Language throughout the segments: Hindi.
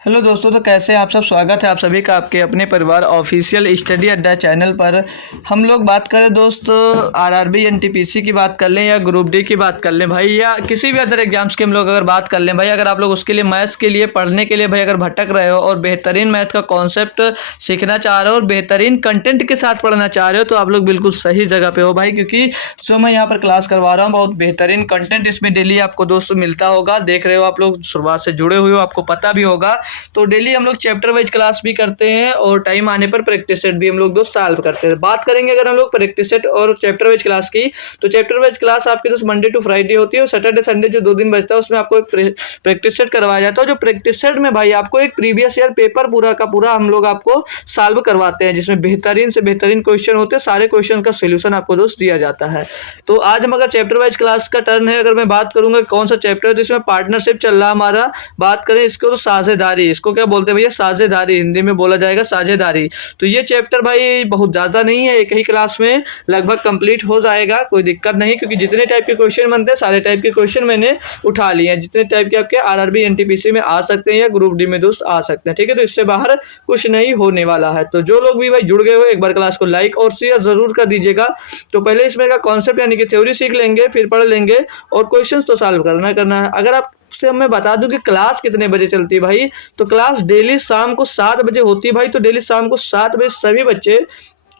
हेलो दोस्तों, तो कैसे हैं आप सब। स्वागत है आप सभी का आपके अपने परिवार ऑफिशियल स्टडी अड्डा चैनल पर। हम लोग बात करें दोस्त आरआरबी एनटीपीसी की बात कर लें या ग्रुप डी की बात कर लें भाई, या किसी भी अदर एग्जाम्स की हम लोग अगर बात कर लें भाई, अगर आप लोग उसके लिए मैथ्स के लिए पढ़ने के लिए भाई अगर भटक रहे हो और बेहतरीन मैथ का कॉन्सेप्ट सीखना चाह रहे हो और बेहतरीन कंटेंट के साथ पढ़ना चाह रहे हो, तो आप लोग बिल्कुल सही जगह पे हो भाई। क्योंकि जो मैं यहाँ पर क्लास करवा रहा हूँ बहुत बेहतरीन कंटेंट इसमें डेली आपको दोस्त मिलता होगा। देख रहे हो आप लोग, शुरुआत से जुड़े हुए हो, आपको पता भी होगा। तो डेली हम लोग चैप्टर वाइज क्लास भी करते हैं और टाइम आने पर प्रैक्टिस सेट भी हम लोग दोस्त सॉल्व करते हैं। बात करेंगे अगर हम लोग प्रैक्टिस सेट और चैप्टर वाइज क्लास की, तो चैप्टर वाइज क्लास आपकी दोस्त मंडे टू फ्राइडे होती है और सैटरडे संडे जो 2 दिन बचता है उसमें आपको एक प्रैक्टिस सेट करवाया जाता है। जो प्रैक्टिस सेट में भाई आपको एक प्रीवियस ईयर पेपर पूरा का पूरा हम लोग आपको सॉल्व करवाते हैं, जिसमें बेहतरीन से बेहतरीन क्वेश्चन होते हैं। सारे क्वेश्चन का सोल्यूशन आपको दोस्त दिया जाता है। तो आज हम अगर चैप्टर वाइज क्लास का टर्न है, अगर मैं बात करूंगा कौन सा चैप्टर है, जिसमें पार्टनरशिप चल रहा है हमारा। बात करें इसको तो साझेदारी, इसको क्या बोलते हैं भैया, साझेदारी, हिंदी में बोला जाएगा साझेदारी। तो ये चैप्टर भाई बहुत ज्यादा नहीं है, एक ही क्लास में लगभग कंप्लीट हो जाएगा, कोई दिक्कत नहीं। क्योंकि जितने टाइप के क्वेश्चन बनते हैं सारे टाइप के क्वेश्चन मैंने उठा लिए हैं, जितने टाइप के आपके आरआरबी एनटीपीसी में आ सकते हैं या ग्रुप डी में दोस्त आ सकते हैं। ठीक है, तो इससे बाहर कुछ नहीं होने वाला है। तो जो लोग भी भाई जुड़ गए हो, एक बार क्लास को लाइक और शेयर जरूर कर दीजिएगा। तो पहले इसमें का कॉन्सेप्ट यानी कि थ्योरी सीख लेंगे, फिर पढ़ लेंगे और क्वेश्चंस तो सॉल्व करना है। अगर आप से मैं बता दूं कि क्लास कितने बजे चलती है भाई, तो क्लास डेली शाम को 7 बजे होती है भाई। तो डेली शाम को 7 बजे सभी बच्चे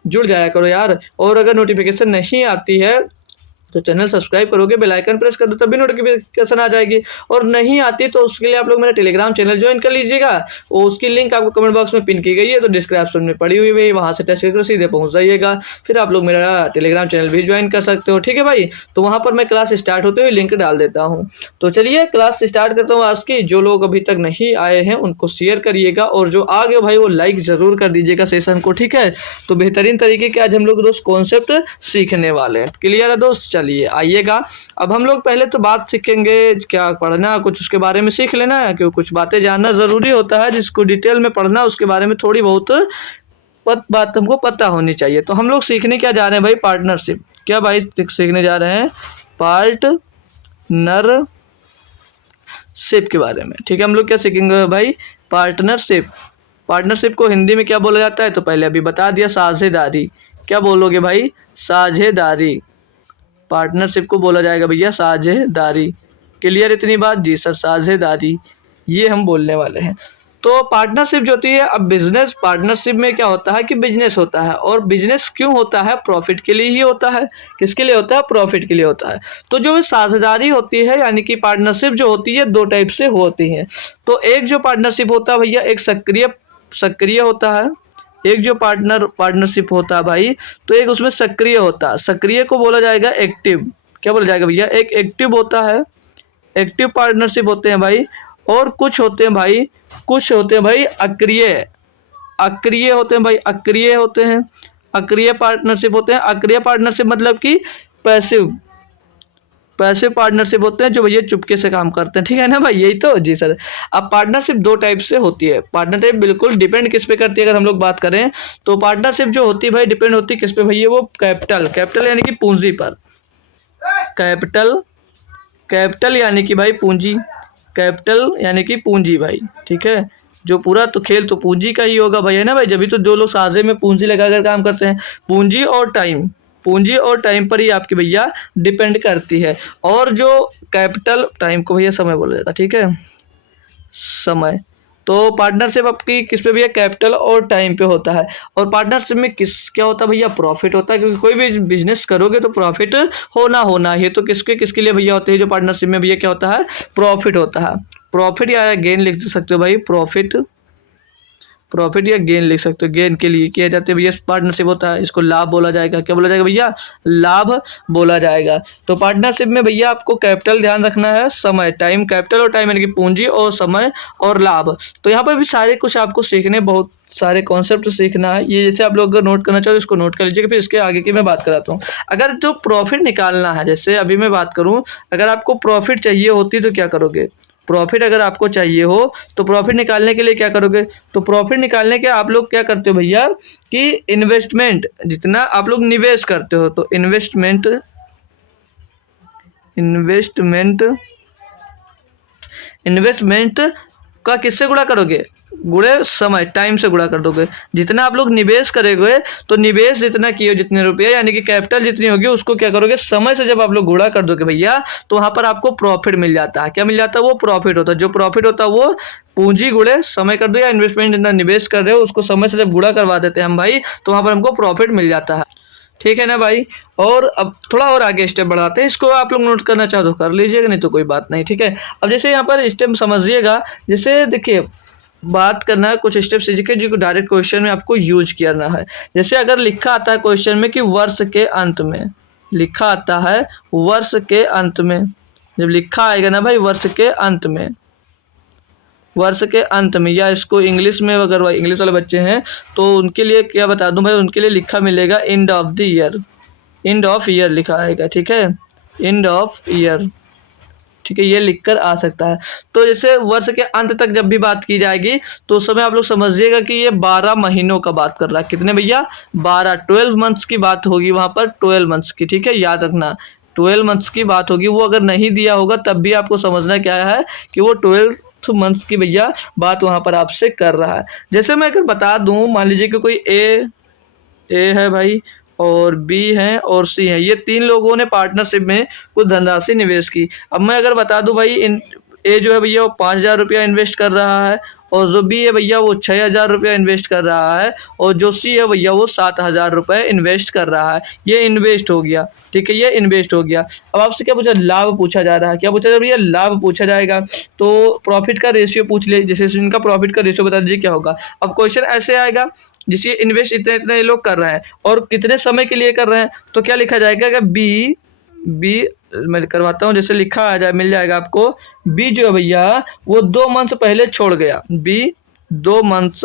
जुड़ जाया करो यार। और अगर नोटिफिकेशन नहीं आती है तो चैनल सब्सक्राइब करोगे, बेल आइकन प्रेस कर दो, तभी नोटिफिकेशन आ जाएगी। और नहीं आती तो उसके लिए आप लोग मेरा टेलीग्राम चैनल ज्वाइन कर लीजिएगा। और उसकी लिंक आपको कमेंट बॉक्स में पिन की गई है, तो डिस्क्रिप्शन में पड़ी हुई है, वहां से टच करके सीधे पहुंच जाइएगा। फिर आप लोग मेरा टेलीग्राम चैनल भी ज्वाइन कर सकते हो। ठीक है भाई, तो वहां पर मैं क्लास स्टार्ट होते हुए लिंक डाल देता हूँ। तो चलिए क्लास स्टार्ट करता हूँ आज की। जो लोग अभी तक नहीं आए हैं उनको शेयर करिएगा, और जो आ गए भाई वो लाइक जरूर कर दीजिएगा सेशन को। ठीक है, तो बेहतरीन तरीके के आज हम लोग दोस्त कॉन्सेप्ट सीखने वाले हैं। क्लियर है दोस्त, चलिए आइएगा। अब हम लोग पहले तो बात सीखेंगे, क्या पढ़ना कुछ उसके बारे में सीख लेना है, क्योंकि कुछ बातें जानना जरूरी होता है। जिसको डिटेल में पढ़ना उसके बारे में थोड़ी बहुत बात हमको पता होनी चाहिए। तो हम लोग सीखने क्या जा रहे हैं भाई, पार्टनरशिप। क्या भाई सीखने जा रहे हैं, पार्टनरशिप के बारे में। ठीक है, हम लोग क्या सीखेंगे भाई, पार्टनरशिप। पार्टनरशिप को हिंदी में क्या बोला जाता है, तो पहले अभी बता दिया, साझेदारी। क्या बोलोगे भाई, साझेदारी। पार्टनरशिप को बोला जाएगा भैया साझेदारी। क्लियर इतनी बात जी सर, साझेदारी ये हम बोलने वाले हैं। तो पार्टनरशिप जो होती है, अब बिजनेस पार्टनरशिप में क्या होता है कि बिजनेस होता है। और बिजनेस क्यों होता है, प्रॉफिट के लिए ही होता है। किसके लिए होता है, प्रॉफिट के लिए होता है। तो जो साझेदारी होती है यानी कि पार्टनरशिप जो होती है 2 टाइप से होती है। तो एक जो पार्टनरशिप होता है भैया, एक सक्रिय सक्रिय होता है। एक जो पार्टनरशिप होता है भाई, तो एक उसमें सक्रिय होता है। सक्रिय को बोला जाएगा एक्टिव। क्या बोला जाएगा भैया, एक एक्टिव होता है, एक्टिव पार्टनरशिप होते हैं भाई। और कुछ होते हैं भाई, कुछ होते हैं भाई अक्रिय। अक्रिय होते हैं भाई, अक्रिय होते हैं, अक्रिय पार्टनरशिप होते हैं। अक्रिय पार्टनरशिप मतलब कि पैसिव, पैसिव पार्टनरशिप होते हैं जो भैया चुपके से काम करते हैं। ठीक है ना भाई, यही तो जी सर। अब पार्टनरशिप 2 टाइप से होती है। पार्टनरशिप बिल्कुल डिपेंड किस पे करती है, अगर हम लोग बात करें तो पार्टनरशिप जो होती है भाई डिपेंड होती है किस पे भैया, वो कैपिटल, कैपिटल यानी कि पूंजी पर। कैपिटल, कैपिटल यानी कि भाई पूंजी, कैपिटल यानी कि पूंजी भाई। ठीक है, जो पूरा तो खेल तो पूंजी का ही होगा भाई, है ना भाई। जब भी तो जो लोग साझे में पूंजी लगाकर काम करते हैं, पूंजी और टाइम, पूंजी और टाइम पर ही आपकी भैया डिपेंड करती है। और जो कैपिटल, टाइम को भैया समय बोला जाता है। ठीक है, समय। तो पार्टनरशिप आपकी किस पे भैया, कैपिटल और टाइम पे होता है। और पार्टनरशिप में किस क्या होता है भैया, प्रॉफिट होता है। क्योंकि कोई भी बिजनेस करोगे तो प्रॉफिट होना ही। तो किसके किसके लिए भैया होते हैं, जो पार्टनरशिप में भैया क्या होता है, प्रॉफिट होता है। प्रॉफिट या गेन लिख सकते हो भाई, प्रॉफिट, प्रॉफिट या गेन लिख सकते हो। गेन के लिए किया जाता है भैया पार्टनरशिप होता है, इसको लाभ बोला जाएगा। क्या बोला जाएगा भैया, लाभ बोला जाएगा। तो पार्टनरशिप में भैया आपको कैपिटल ध्यान रखना है, समय, टाइम, कैपिटल और टाइम यानी कि पूंजी और समय और लाभ। तो यहाँ पर भी सारे कुछ आपको सीखने, बहुत सारे कॉन्सेप्ट सीखना है। ये जैसे आप लोग अगर नोट करना चाहो इसको नोट कर लीजिएगा, फिर इसके आगे की मैं बात कराता हूँ। अगर जो प्रॉफिट निकालना है, जैसे अभी मैं बात करूँ, अगर आपको प्रॉफिट चाहिए होती तो क्या करोगे, प्रॉफिट अगर आपको चाहिए हो तो प्रॉफिट निकालने के लिए क्या करोगे, तो प्रॉफिट निकालने के आप लोग क्या करते हो भैया कि इन्वेस्टमेंट, जितना आप लोग निवेश करते हो, तो इन्वेस्टमेंट, इन्वेस्टमेंट, इन्वेस्टमेंट का किससे गुणा करोगे, गुणे समय, टाइम से गुणा कर दोगे। जितना आप लोग निवेश करेंगे तो निवेश जितना किए जितने रुपये यानी कि कैपिटल जितनी होगी उसको क्या करोगे, समय से जब आप लोग गुणा कर दोगे भैया तो वहां पर आपको प्रॉफिट मिल जाता है। क्या मिल जाता है, वो प्रॉफिट होता है। जो प्रॉफिट होता है वो पूंजी गुणे समय कर दो, या इन्वेस्टमेंट जितना निवेश कर रहे हो उसको समय से जब गुणा करवा देते हैं हम भाई, तो वहां पर हमको प्रॉफिट मिल जाता है। ठीक है ना भाई। और अब थोड़ा और आगे स्टेप बढ़ाते हैं, इसको आप लोग नोट करना चाहो तो कर लीजिएगा, नहीं तो कोई बात नहीं। ठीक है, अब जैसे यहाँ पर स्टेप समझिएगा, जैसे देखिए बात करना है कुछ स्टेप सीख के जो डायरेक्ट क्वेश्चन में आपको यूज करना है। जैसे अगर लिखा आता है क्वेश्चन में कि वर्ष के अंत में, लिखा आता है वर्ष के अंत में, जब लिखा आएगा ना भाई वर्ष के अंत में, वर्ष के अंत में, या इसको इंग्लिश में अगर इंग्लिश वाले बच्चे हैं तो उनके लिए क्या बता दूं भाई, उनके लिए लिखा मिलेगा end of the year, end of year लिखा आएगा। ठीक है, एंड ऑफ ईयर। ठीक है, ये लिखकर आ सकता है। तो जैसे वर्ष के अंत तक जब भी बात की जाएगी तो उस समय आप लोग समझिएगा कि ये 12 महीनों का बात कर रहा है। कितने भैया, 12 मंथ्स की बात होगी वहां पर, 12 मंथ्स की। ठीक है, याद रखना 12 मंथ्स की बात होगी। वो अगर नहीं दिया होगा तब भी आपको समझना क्या है कि वो 12 मंथ्स की भैया बात वहां पर आपसे कर रहा है। जैसे मैं अगर बता दूं, मान लीजिए कि कोई ए है भाई, और बी है और सी है, ये 3 लोगों ने पार्टनरशिप में कुछ धनराशि निवेश की। अब मैं अगर बता दूं भाई, इन ए जो है भैया वो 5,000 रुपया इन्वेस्ट कर रहा है, और जो बी है भैया वो 6,000 रुपया इन्वेस्ट कर रहा है, और जो सी है भैया वो 7,000 रुपये इन्वेस्ट कर रहा है। ये इन्वेस्ट हो गया। ठीक है, ये इन्वेस्ट हो गया। अब आपसे क्या पूछा, लाभ पूछा जा रहा है। क्या पूछा जा रहा है भैया, लाभ पूछा जाएगा। तो प्रॉफिट का रेशियो पूछ ले, जैसे इनका प्रॉफिट का रेशियो बता दीजिए क्या होगा। अब क्वेश्चन ऐसे आएगा, जिससे इन्वेस्ट इतने इतने लोग कर रहे हैं और कितने समय के लिए कर रहे हैं, तो क्या लिखा जाएगा कि बी मैं करवाता हूँ, जैसे लिखा आ जाए मिल जाएगा आपको। बी जो है भैया वो 2 मंथ पहले छोड़ गया, बी 2 मंथ्स,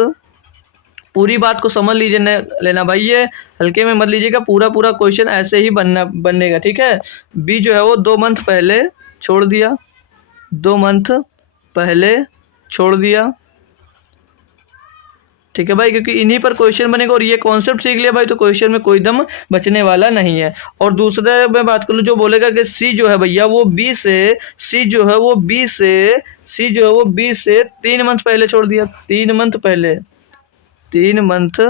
पूरी बात को समझ लीजिए लेना भाई, ये हल्के में मत लीजिएगा, पूरा पूरा क्वेश्चन ऐसे ही बनेगा। ठीक है, बी जो है वो 2 मंथ पहले छोड़ दिया, 2 मंथ पहले छोड़ दिया। ठीक है भाई, क्योंकि इन्हीं पर क्वेश्चन बनेगा और ये कॉन्सेप्ट सीख लिया भाई तो क्वेश्चन में कोई दम बचने वाला नहीं है। और दूसरा मैं बात कर लूँ, जो बोलेगा कि सी जो है भैया वो बी से, सी जो है वो बी से, सी जो है वो बी से 3 मंथ पहले छोड़ दिया, 3 मंथ पहले, 3 मंथ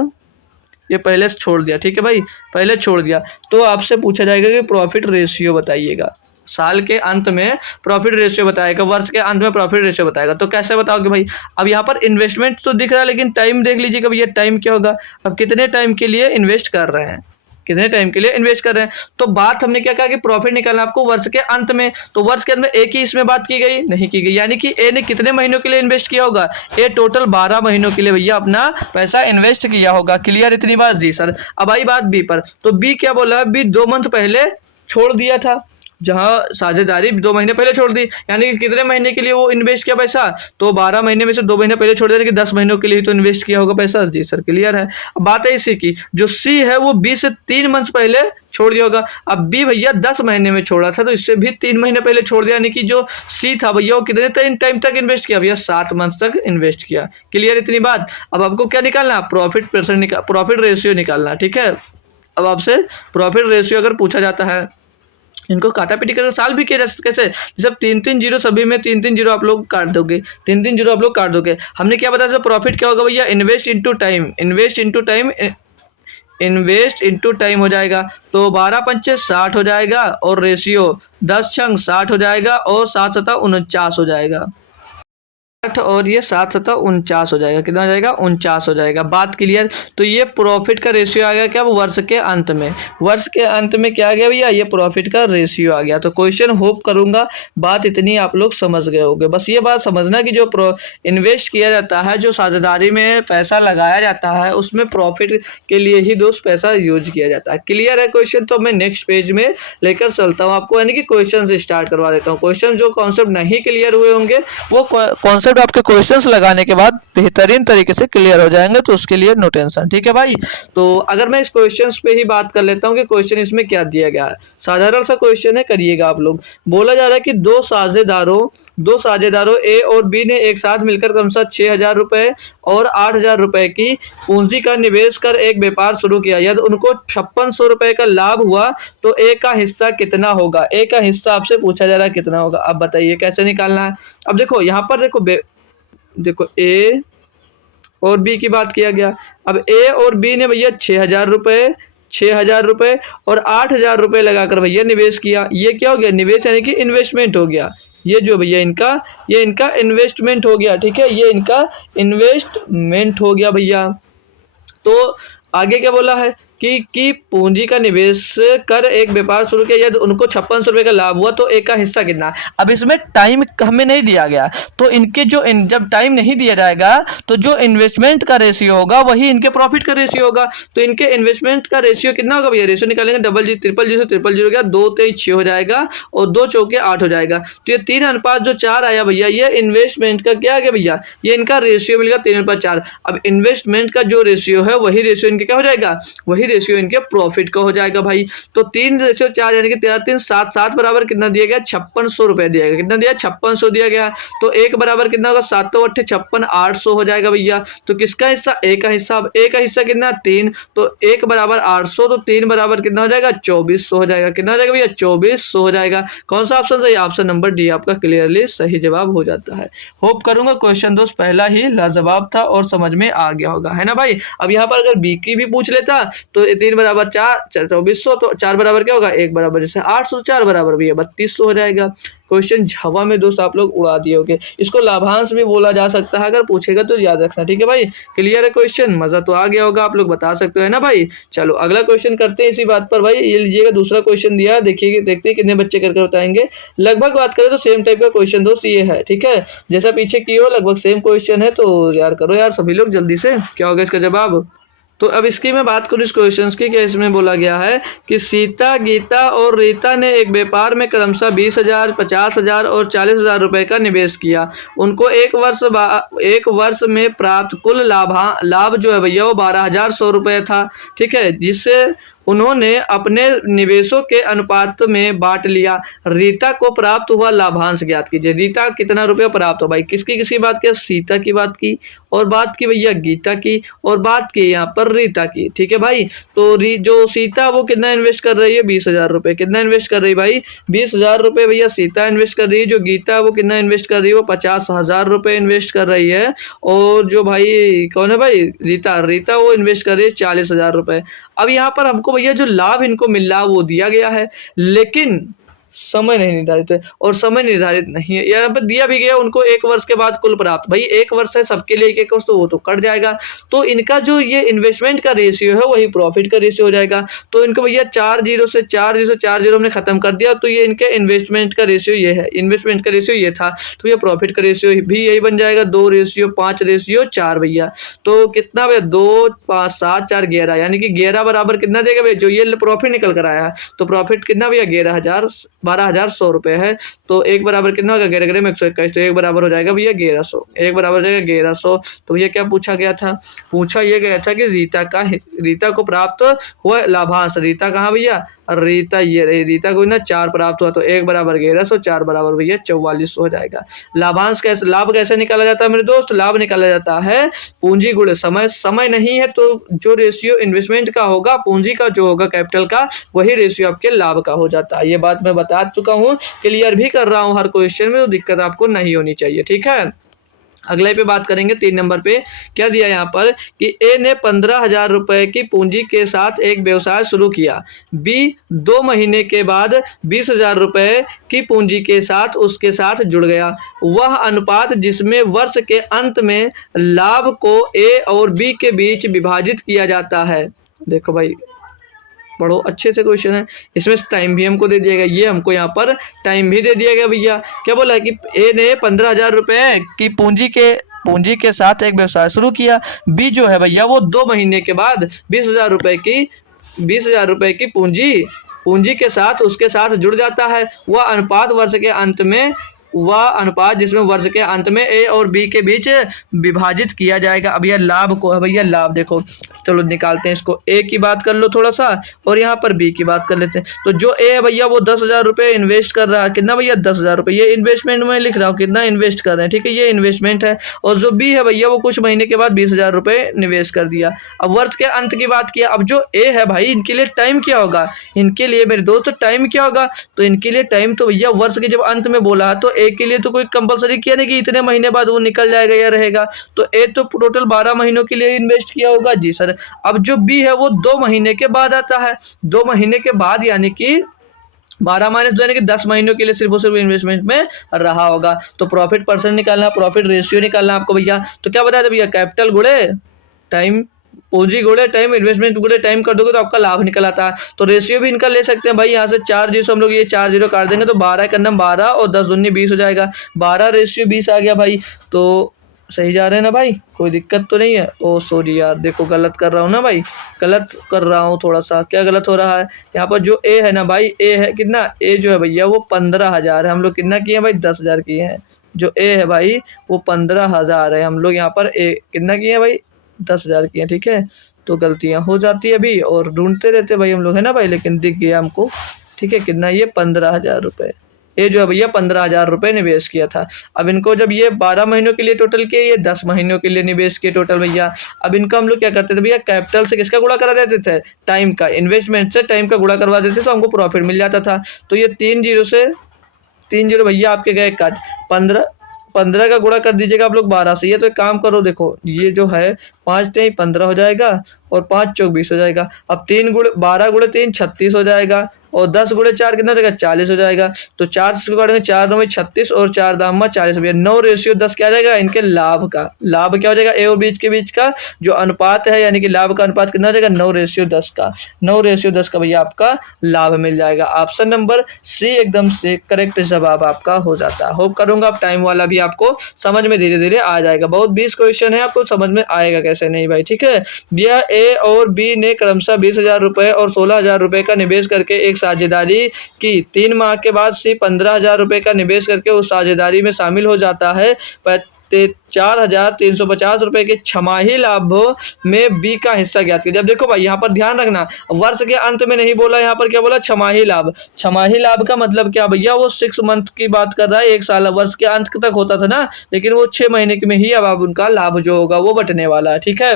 ये पहले से छोड़ दिया। ठीक है भाई, पहले छोड़ दिया। तो आपसे पूछा जाएगा कि प्रॉफिट रेशियो बताइएगा, साल के अंत में प्रॉफिट रेशियो बताएगा, वर्ष के अंत में प्रॉफिट रेशियो बताएगा। तो कैसे बताओगे भाई, अब यहाँ पर इन्वेस्टमेंट तो दिख रहा है लेकिन टाइम देख लीजिएगा भैया, टाइम क्या होगा। अब कितने टाइम के लिए इन्वेस्ट कर रहे हैं, कितने टाइम के लिए इन्वेस्ट कर रहे हैं। तो बात हमने क्या कहा कि प्रॉफिट निकालना आपको वर्ष के अंत में, तो वर्ष के अंत में एक ही इसमें बात की गई नहीं की गई, यानी कि ए ने कितने महीनों के लिए इन्वेस्ट किया होगा, ए टोटल 12 महीनों के लिए भैया अपना पैसा इन्वेस्ट किया होगा। क्लियर इतनी बात जी सर। अब आई बात बी पर, तो बी क्या बोला, बी 2 मंथ पहले छोड़ दिया था, जहां साझेदारी 2 महीने पहले छोड़ दी, यानी कि कितने महीने के लिए वो इन्वेस्ट किया पैसा, तो 12 महीने में से 2 महीने पहले छोड़ दिया, कि 10 महीनों के लिए तो इन्वेस्ट किया होगा पैसा। जी सर क्लियर है। अब बात है इसी की, जो सी है वो बी से 3 मंथ पहले छोड़ दिया होगा। अब बी भैया 10 महीने में छोड़ा था तो इससे भी 3 महीने पहले छोड़ दिया, यानी कि जो सी था भैया वो कितने टाइम तक इन्वेस्ट किया भैया, 7 मंथ तक इन्वेस्ट किया। क्लियर इतनी बात। अब आपको क्या निकालना, प्रॉफिट रेशियो निकालना। ठीक है, अब आपसे प्रॉफिट रेशियो अगर पूछा जाता है, इनको काटा पीटी करके साल भी किया जा सकता है। कैसे, जब 3-3 जीरो सभी में 3-3 जीरो आप लोग काट दोगे, 3-3 जीरो आप लोग काट दोगे। हमने क्या बताया, प्रॉफिट क्या होगा भैया, invest into time, invest into time हो जाएगा। तो 12 पंचे 60 हो जाएगा, और रेशियो 10 छंग 60 हो जाएगा, और 7 सता 49 हो जाएगा, और ये 7 सता 49 हो जाएगा। कितना हो जाएगा, 49 हो जाएगा। बात क्लियर। तो ये प्रॉफिट का रेशियो आ गया क्या, वर्ष के अंत में, वर्ष के अंत में क्या आ गया भैया, ये प्रॉफिट का रेशियो आ गया। तो क्वेश्चन होप करूंगा बात इतनी आप लोग समझ गए होंगे। बस ये बात समझना कि जो इन्वेस्ट किया जाता है, जो साझेदारी में पैसा लगाया जाता है, उसमें प्रॉफिट के लिए ही दोस्त पैसा यूज किया जाता है। क्लियर है क्वेश्चन। तो मैं नेक्स्ट पेज में लेकर चलता हूँ आपको, यानी कि क्वेश्चन से स्टार्ट करवा देता हूँ। क्वेश्चन जो कॉन्सेप्ट नहीं क्लियर हुए होंगे वो कॉन्सेप्ट आपके क्वेश्चंस लगाने के बाद बेहतरीन तरीके से क्लियर हो जाएंगे, तो उसके लिए नो टेंशन। ठीक है भाई। तो अगर मैं इस क्वेश्चंस पे ही बात कर लेता हूँ कि क्वेश्चन इसमें क्या दिया गया है। साधारण सा क्वेश्चन है, करिएगा आप लोग। बोला जा रहा है कि दो साझेदारों ए और बी ने एक साथ मिलकर क्रमशः 6,000 रुपए और 8,000 रुपए की पूंजी का निवेश कर एक व्यापार शुरू किया। यदि उनको 5600 रुपए का लाभ हुआ तो ए का हिस्सा कितना होगा। ए का हिस्सा आपसे पूछा जा रहा है कितना होगा। अब बताइए कैसे निकालना है। अब देखो यहाँ पर देखो देखो ए और बी की बात किया गया। अब ए और बी ने भैया 6,000 रुपये, 6,000 रुपये और 8,000 रुपये लगाकर भैया निवेश किया। ये क्या हो गया? निवेश यानी कि इन्वेस्टमेंट हो गया। ये जो भैया इनका, ये इनका इन्वेस्टमेंट हो गया। ठीक है, ये इनका इन्वेस्टमेंट हो गया भैया। तो आगे क्या बोला है कि पूंजी का निवेश कर एक व्यापार शुरू किया, यदि उनको 5600 रुपये का लाभ हुआ तो एक का हिस्सा कितना। अब इसमें टाइम हमें नहीं दिया गया, तो इनके जो जब टाइम नहीं दिया जाएगा तो जो इन्वेस्टमेंट का रेशियो होगा वही इनके प्रॉफिट का रेशियो होगा। तो इनके इन्वेस्टमेंट का रेशियो कितना होगा भैया? रेशियो निकालेंगे, डबल जी ट्रिपल जीरो ट्रिपल जीरो गया, 2 तेईस 6 हो जाएगा और 2 चौके 8 हो जाएगा। तो ये 3:4 आया भैया। ये इन्वेस्टमेंट का क्या आ गया भैया? ये इनका रेशियो मिल गया 3:4। अब इन्वेस्टमेंट का जो रेशियो है वही रेशियो इनके क्या हो जाएगा? वही रेशियो इनके प्रॉफिट का हो जाएगा भाई। तो 3:4 यानी कि 3 3 7 7 बराबर कितना दिया गया? 5600 रुपए दिया गया। कितना दिया? 5600 दिया गया। तो एक बराबर कितना होगा? 7 8 56 800 हो जाएगा भैया। तो किसका हिस्सा? ए का हिस्सा। अब ए का हिस्सा कितना? 3। तो 1 बराबर 800, तो 3 बराबर कितना हो जाएगा? 2400 हो जाएगा। कितना हो जाएगा भैया? 2400 हो जाएगा। कौन सा ऑप्शन सही? ऑप्शन नंबर डी आपका क्लियरली सही जवाब हो जाता है। होप करूंगा क्वेश्चन दोस्त पहला ही लाजवाब था और समझ में आ गया होगा, है ना भाई। अब यहाँ पर अगर बी की भी पूछ लेता तो 3 बराबर 4 2400, तो 4 बराबर क्या होगा? 1 बराबर जैसे 800, 4 बराबर भैया 3200 हो जाएगा। क्वेश्चन हवा में दोस्त आप लोग उड़ा दिए होगे। इसको लाभांश भी बोला जा सकता है, अगर पूछेगा तो याद रखना। ठीक है भाई, क्लियर है क्वेश्चन? मजा तो आ गया होगा, आप लोग बता सकते हो, है ना भाई। चलो अगला क्वेश्चन करते हैं इसी बात पर भाई। ये लीजिएगा, दूसरा क्वेश्चन दिया है, देखिए देखते हैं कितने बच्चे करके बताएंगे। लगभग बात करें तो सेम टाइप का क्वेश्चन दोस्त ये है। ठीक है, जैसा पीछे की हो लगभग सेम क्वेश्चन है, तो यार करो यार सभी लोग जल्दी से, क्या होगा इसका जवाब। तो अब इसकी मैं बात करूँ इस क्वेश्चन की, क्या इसमें बोला गया है कि सीता, गीता और रीता ने एक व्यापार में क्रमशः 20,000, 50,000 और 40,000 रुपए का निवेश किया। उनको एक वर्ष में प्राप्त कुल लाभ जो है भैया वो 12,100 रुपये था। ठीक है, जिससे उन्होंने अपने निवेशों के अनुपात में बांट लिया। रीता को प्राप्त हुआ लाभांश ज्ञात कीजिए। रीता कितना रुपया प्राप्त हो भाई? किसकी किसकी बात की? सीता की बात की, और बात की भैया गीता की, और बात की यहाँ पर रीता की। ठीक है भाई, तो जो सीता वो कितना इन्वेस्ट कर रही है? 20,000 रुपये। कितना इन्वेस्ट कर रही है भाई? 20,000 रुपये भैया सीता इन्वेस्ट कर रही है। जो गीता वो कितना इन्वेस्ट कर रही है? वो 50,000 रुपये इन्वेस्ट कर रही है। और जो भाई कौन है भाई? रीता, रीता वो इन्वेस्ट कर रही है 40,000 रुपये। अब यहाँ पर हमको भैया जो लाभ इनको मिल रहा है वो दिया गया है, लेकिन समय नहीं निर्धारित है, और समय निर्धारित नहीं है। यहाँ पर दिया भी गया उनको 1 वर्ष के बाद कुल प्राप्त। भाई 1 वर्ष है सबके लिए 1 वर्ष, तो वो तो कट जाएगा। तो इनका जो ये इन्वेस्टमेंट का रेशियो है वही प्रॉफिट का रेशियो हो जाएगा। तो इनको भैया 4 0 से 4 0 4 0 हमने खत्म कर दिया। तो ये इनके इन्वेस्टमेंट का रेशियो ये है, इन्वेस्टमेंट का रेशियो ये था। तो ये प्रॉफिट का रेशियो भी यही बन जाएगा, 2:5:4 भैया। तो कितना भैया? 2 5 7 4 11, यानी कि 11 बराबर कितना देगा भैया? जो ये प्रॉफिट निकल कर आया है, तो प्रॉफिट कितना भैया? 12,100 रुपये है। तो 1 बराबर कितना होगा? 11 में 121, तो 1 बराबर हो जाएगा भैया 1100। 1 बराबर हो जाएगा 1100। तो भैया क्या पूछा गया था? पूछा ये गया था कि रीता को प्राप्त हुआ लाभांश। रीता कहाँ भैया? रीता ये रही, रीता को ना 4 प्राप्त हुआ। तो 1 बराबर 1100, 4 बराबर भैया 4400 हो जाएगा। लाभांश कैसे, लाभ कैसे निकाला जाता है मेरे दोस्त? लाभ निकाला जाता है पूंजी गुणे समय। समय नहीं है तो जो रेशियो इन्वेस्टमेंट का होगा, पूंजी का जो होगा कैपिटल का, वही रेशियो आपके लाभ का हो जाता है। ये बात मैं बता चुका हूँ, क्लियर भी कर रहा हूँ हर क्वेश्चन में, तो दिक्कत आपको नहीं होनी चाहिए। ठीक है, अगले पे बात करेंगे 3 नंबर पे। क्या दिया यहाँ पर कि ए ने 15,000 रुपए की पूंजी के साथ एक व्यवसाय शुरू किया। बी 2 महीने के बाद 20,000 रुपए की पूंजी के साथ उसके साथ जुड़ गया। वह अनुपात जिसमें वर्ष के अंत में लाभ को ए और बी के बीच विभाजित किया जाता है। देखो भाई पढ़ो अच्छे से क्वेश्चन है, इसमें टाइम भी हमको दे दिया गया, ये हमको यहाँ पर टाइम भी दे दिया गया भैया। क्या बोला है कि ए ने 15,000 रुपए की पूंजी के साथ एक व्यवसाय शुरू किया। बी जो है भैया वो 2 महीने के बाद 20,000 रुपए की पूंजी के साथ उसके साथ जुड़ जाता है। वह अनुपात वर्ष के अंत में जिसमें वर्ष के अंत में ए और बी के बीच विभाजित किया जाएगा। अब यह लाभ को है भैया, लाभ देखो, चलो निकालते हैं इसको। ए की बात कर लो थोड़ा सा, और यहाँ पर बी की बात कर लेते हैं। तो जो ए है भैया वो 10,000 रुपये इन्वेस्ट कर रहा है। कितना भैया? 10,000 रुपये। ये इन्वेस्टमेंट में लिख रहा हूँ कितना इन्वेस्ट कर रहे हैं। ठीक है, ये इन्वेस्टमेंट है। और जो बी है भैया वो कुछ महीने के बाद 20,000 रुपये निवेश कर दिया। अब वर्ष के अंत की बात किया। अब जो ए है भाई इनके लिए टाइम क्या होगा? इनके लिए मेरे दोस्त टाइम क्या होगा? तो इनके लिए टाइम तो भैया वर्ष के जब अंत में बोला है तो ए के लिए तो कोई कंपलसरी किया नहीं कि इतने महीने बाद वो निकल जाएगा या रहेगा, तो ए तो टोटल 12 महीनों के लिए इन्वेस्ट किया होगा जी सर। अब जो बी है वो 2 महीने के बाद आता है, 2 महीने के बाद यानी कि 12 माइनस 2 यानी कि 10 महीनों के लिए सिर्फ और सिर्फ इन्वेस्टमेंट में रहा होगा। तो प्रॉफिट परसेंट निकालना, प्रॉफिट रेशियो निकालना आपको भैया। तो क्या बताया था भैया, कैपिटल गुणे टाइम, पूंजी गुणे टाइम, इन्वेस्टमेंट गुणे टाइम कर दोगे तो आपका लाभ निकल आता है। तो रेशियो भी इनका ले सकते हैं भाई, यहाँ से 4 जीरो हम लोग ये 4 जीरो काट देंगे तो 12 का नंबर 12 और 10 दूनी 20 हो जाएगा, 12 रेशियो 20 आ गया भाई। तो सही जा रहे हैं ना भाई, कोई दिक्कत तो नहीं है? ओ सॉरी यार, देखो गलत कर रहा हूँ ना भाई, गलत कर रहा हूँ थोड़ा सा। क्या गलत हो रहा है यहाँ पर? जो ए है ना भाई, ए है कितना, ए जो है भैया वो 15,000 है, हम लोग कितना किए हैं भाई, 10,000 किए हैं। जो ए है भाई वो 15,000 है, हम लोग यहाँ पर ए कितना किए हैं भाई, 10,000 किए हैं। ठीक है, तो गलतियाँ हो जाती है अभी और ढूंढते रहते भाई हम लोग, है ना भाई, लेकिन दिख गया हमको। ठीक है, कितना, ये 15,000 रुपये, ये जो है भैया 15,000 रुपये निवेश किया था। अब इनको जब ये 12 महीनों के लिए टोटल किए, ये 10 महीनों के लिए निवेश किए टोटल भैया। अब इनको हम लोग क्या करते थे भैया, कैपिटल से किसका गुणा करा देते थे, टाइम का, इन्वेस्टमेंट से टाइम का गुणा करवा देते तो हमको प्रॉफिट मिल जाता था। तो ये 3 जीरो से 3 जीरो भैया आपके गए काट, 15 का गुणा कर दीजिएगा आप लोग 12 से। ये तो एक काम करो, देखो ये जो है 5 3 15 हो जाएगा और 5 चौक 20 हो जाएगा। अब 3 गुणे 12 गुणे 3 36 हो जाएगा और 10 गुणे 4 कितना हो जाएगा, 40 हो जाएगा। तो 4 से काटेंगे, 4 9 में 36 और 4 दाम 40 भैया। 9 रेशियो 10 क्या आ जाएगा, इनके लाभ का, लाभ क्या हो जाएगा, ए और बीच के बीच का जो अनुपात है, यानी कि लाभ का अनुपात कितना हो जाएगा, 9 रेशियो 10 का। 9 रेशियो 10 का भैया आपका लाभ मिल जाएगा। ऑप्शन नंबर सी एकदम से करेक्ट जवाब आपका हो जाता है। होप करूंगा आप टाइम वाला भी आपको समझ में धीरे धीरे आ जाएगा। बहुत 20 क्वेश्चन है, आपको समझ में आएगा कैसे नहीं भाई। ठीक है, दिया ए और बी ने क्रमशः 20,000 रुपए और 16,000 रुपए का निवेश करके एक साझेदारी की। 3 माह के बाद सी 15,000 रुपए का निवेश करके उस साझेदारी में शामिल हो जाता है। 4,350 रुपए के छमाही लाभों में बी का हिस्सा ज्ञात कीजिए। अब देखो भाई यहाँ पर ध्यान रखना, वर्ष के अंत में नहीं बोला, यहाँ पर क्या बोला, छमाही लाभ। छमाही लाभ का मतलब क्या भैया, वो 6 मंथ की बात कर रहा है, एक साल, वर्ष के अंत तक होता था ना, लेकिन वो 6 महीने में ही अब उनका लाभ जो होगा वो बटने वाला है। ठीक है,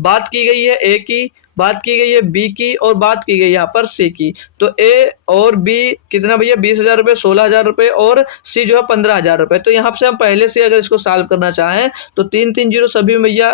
बात की गई है ए की, बात की गई है बी की और बात की गई यहाँ पर सी की। तो ए और बी कितना भैया, 20,000 रुपये, 16,000 रुपये और सी जो है 15,000 रुपये। तो यहाँ से हम पहले से अगर इसको सॉल्व करना चाहें तो 3 3 जीरो सभी भैया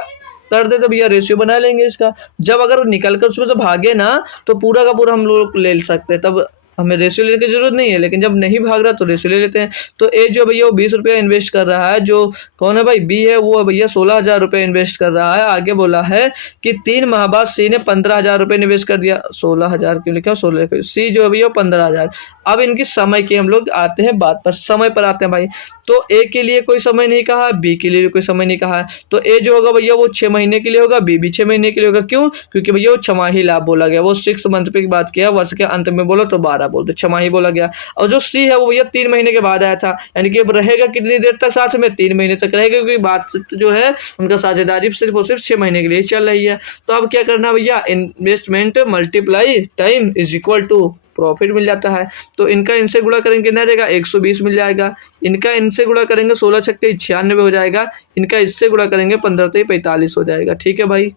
कर दे, तो भैया रेशियो बना लेंगे इसका। जब अगर निकल कर उसमें से भागे ना तो पूरा का पूरा हम लोग ले सकते हैं, तब हमें रेशियो लेने की जरूरत नहीं है, लेकिन जब नहीं भाग रहा तो रेशियो ले लेते हैं। तो ए जो भैया वो 20 रुपया इन्वेस्ट कर रहा है, जो कौन है भाई, बी है, वो भैया 16,000 रुपये इन्वेस्ट कर रहा है। आगे बोला है कि 3 माह बाद सी ने 15,000 रुपये निवेश कर दिया। 16,000 क्यों लिखा, 16, सी जो है भैया 15,000। अब इनकी समय की हम लोग आते हैं बात पर, समय पर आते हैं भाई। तो ए के लिए कोई समय नहीं कहा, बी के लिए कोई समय नहीं कहा है। तो ए जो होगा भैया वो 6 महीने के लिए होगा, बी भी 6 महीने के लिए होगा। क्यों? क्योंकि भैया वो छमाही लाभ बोला गया, वो 6 मंथ पे की बात किया, वर्ष के अंत में बोला तो 12 बोलते, छमाही बोला गया। और जो सी है वो भैया 3 महीने के बाद आया था, यानी कि अब रहेगा कितनी देर तक साथ में, 3 महीने तक रहेगा, क्योंकि बात जो है उनका साझेदारी सिर्फ और सिर्फ 6 महीने के लिए चल रही है। तो अब क्या करना भैया, investment multiply time is equal to profit मिल जाता है। तो इनका इनसे गुणा करेंगे कितना रहेगा, 120 मिल जाएगा। इनका इनसे गुणा करेंगे 16 छक्के 96 हो जाएगा। इनका इससे गुणा करेंगे 15 से 45 हो जाएगा। ठीक है भाई,